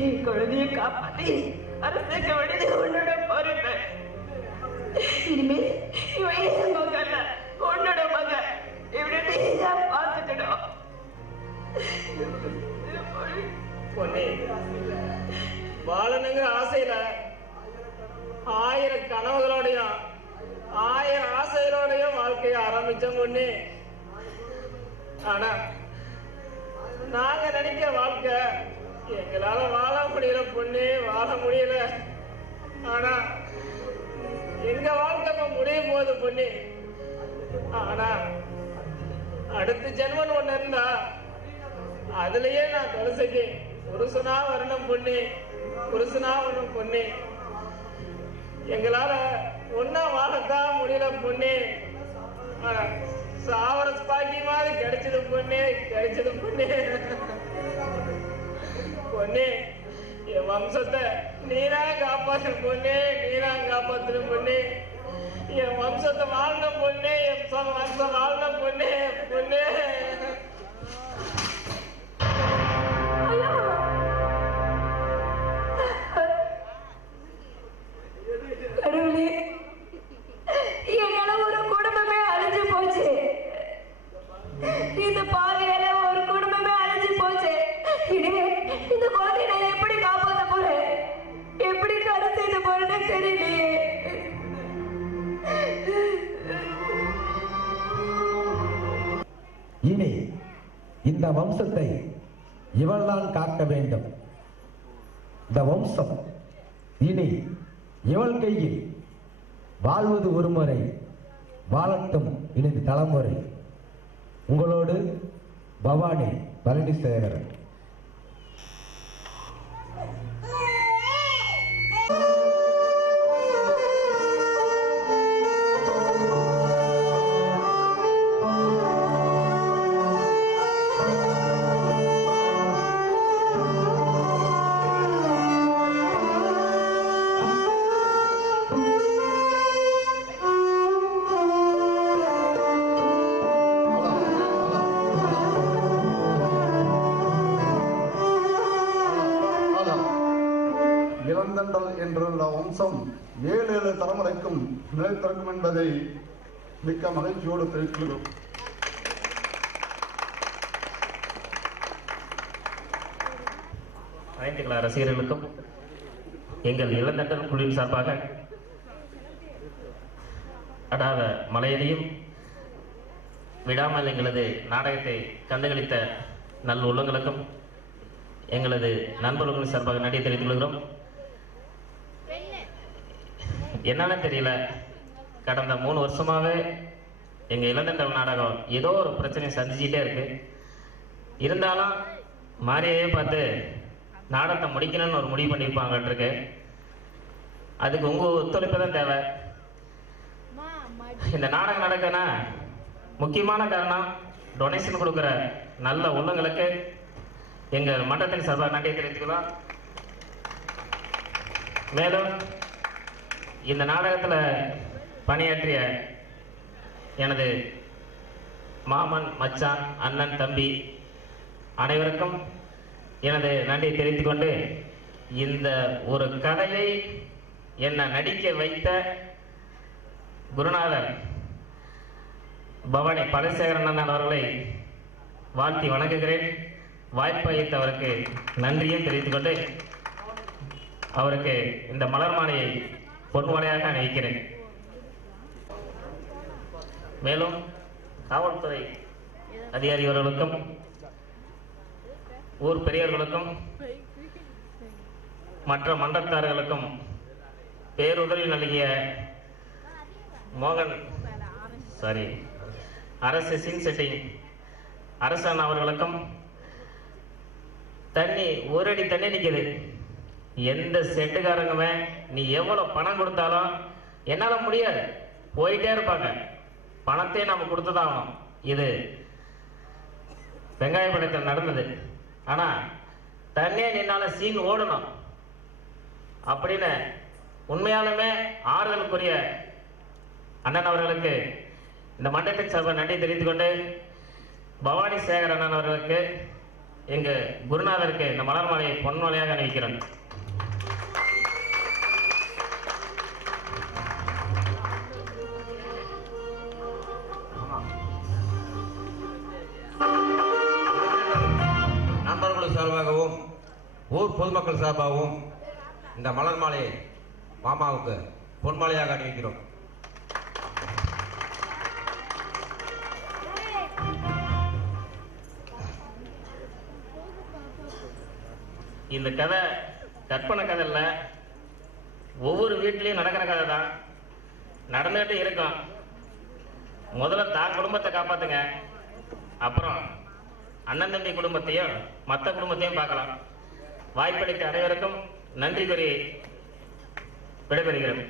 நீ குழந்தைய காப்பாத்தி அரசுக்கு விடுது உன்னோட பொறுப்பு. இனிமே இவன் என் மகன், உன்னோட மகன். இப்படி நீதான் பார்த்துக்கணும் பொண்ணு. வாழணுங்கிற ஆசையில 1000 கனவுகளோடையும் 1000 ஆசைகளோடையும் வாழ்க்கைய ஆரம்பிச்சோம் பொண்ணு. ஆனா நாங்க நினைக்கிற வாழ்க்கை எங்களால வாழ முடியல பொண்ணு, வாழ முடியல. ஆனா எங்க வாழ்க்கை முடியும் போது பொண்ணு. ஆனா அடுத்த ஜென்மன் ஒண்ணு இருந்தா அதுலயே நான் துளசிக்கு புருஷனா வரணும் பொண்ணு, புருஷனா வரணும் பொண்ணு. எங்களால ஒன்னா வாழத்தான் முடியல பொண்ணு. ஆனா சாவர பாக்கியமாவது கிடைச்சது பொண்ணு, கிடைச்சது பொண்ணு. பொண்ணு, என் வம்சத்தை நீனா காப்பாற்று பொண்ணு, நீனா காப்பாற்று பொண்ணு. என் வம்சத்தை வாழ்ந்த பொண்ணே, என் வம்சம் வாழ்ந்த பொண்ணே, பொண்ணே. கடவுளே, என்னால ஒரு குடும்பமே அழிஞ்சு போச்சு. இந்த பாவியால ஒரு குடும்பமே அழிஞ்சு போச்சு. இனிமே இந்த குழந்தைய நான் எப்படி காப்பாற்ற போறேன், எப்படி கரை செய்த போறேன்னு தெரியலையே. இனி இந்த வம்சத்தை இவள்தான் காக்க வேண்டும். இந்த வம்சம் இனி இவள் கையில். வாழ்வது ஒரு முறை, வாழட்டும் இனி தலைமுறை. உங்களோடு பவானி பழனிசேகரன். என்றுள்ள வம்சம் 7 தலைமுறைக்கும் நிலைத்திருக்கும் என்பதை மிக்க மகிழ்ச்சியோடு தெரிவிக்கிறோம். அனைத்து கலா ரசிகர்களுக்கும் எங்கள் இளந்தண்டல் குழுவின் சார்பாக அடாத மலையிலையும் விடாமல் எங்களது நாடகத்தை கண்டுகளித்த நல்ல உள்ளங்களுக்கும் எங்களது நண்பர்களுக்கும் சார்பாக நன்றி தெரிவித்துக் கொள்கிறோம். என்னால தெரியல, கடந்த 3 வருஷமாவே எங்க இளந்தண்டல் நாடகம் ஏதோ ஒரு பிரச்சனையை சந்திச்சுட்டே இருக்கு. இருந்தாலும் மாறியே பார்த்து நாடகத்தை முடிக்கணும்னு ஒரு முடிவு பண்ணியிருப்பாங்கட்டு. அதுக்கு உங்க ஒத்துழைப்பு தான் தேவை. இந்த நாடகம் நடக்குன்னா முக்கியமான காரணம் டொனேஷன் கொடுக்குற நல்ல உள்ளங்களுக்கு எங்கள் மன்றத்தின் சார்பாக நன்றி தெரிவித்துக்கலாம். மேலும் இந்த நாடகத்தில் பணியாற்றிய எனது மாமன், மச்சான், அண்ணன், தம்பி அனைவருக்கும் எனது நன்றியை தெரிவித்துக் கொண்டு, இந்த ஒரு கதையை என்னை நடிக்க வைத்த குருநாதர் பவானி பழனிசேகரன் அவர்களை வாழ்த்தி வணங்குகிறேன். வாய்ப்பு அளித்தவருக்கு நன்றியும் தெரிவித்துக் கொண்டு அவருக்கு இந்த மலர் மாலையை பொன்மாலையாக அணிவிக்கிறேன். மேலும் காவல்துறை அதிகாரிகளுக்கும் ஊர் பெரியவர்களுக்கும் மற்ற மன்றத்தார்களுக்கும் பேருதவி நல்கிய அரசு சீன் செட்டிங் அரசன் அவர்களுக்கும், தண்ணி ஒரு அடி தண்ணி நிற்குது, எந்த செட்டுக்காரங்குமே நீ எவ்வளவு பணம் கொடுத்தாலும் என்னால முடியாது, போயிட்டே இருப்பாங்க, பணத்தையே நம்ம கொடுத்துதான் ஆகணும். இது வெங்காயப்படத்தில் நடந்தது. ஆனா தண்ணியே நின்னால சீன் ஓடணும் அப்படின்னு உண்மையாலுமே ஆறுதலுக்குரிய அண்ணன் அவர்களுக்கு இந்த மன்றத்தின் சார்பாக நன்றி தெரிவித்துக் கொண்டு, பவானி சேகர் அண்ணன் அவர்களுக்கு எங்க குருநாதருக்கு இந்த மலர் மாலையை பொன்மாலையாக அணிவிக்கிறேன். நண்பர்கள் சார்பாகவும் ஊர் பொதுமக்கள் சார்பாகவும் இந்த மலர் மாலையை மாமாவுக்கு பொன்மாலையாக அணிவிக்கிறோம். இந்த கதை கற்பனை கதை இல்லை, ஒவ்வொரு வீட்லையும் நடக்கிற கதை தான், நடந்துகிட்டே இருக்கும். முதல்ல தான் குடும்பத்தை காப்பாத்துங்க, அப்புறம் அண்ணன் தம்பி குடும்பத்தையும் மற்ற குடும்பத்தையும் பார்க்கலாம். வாய்ப்பளித்த அனைவருக்கும் நன்றி கூறி விடைபெறுகிறேன்.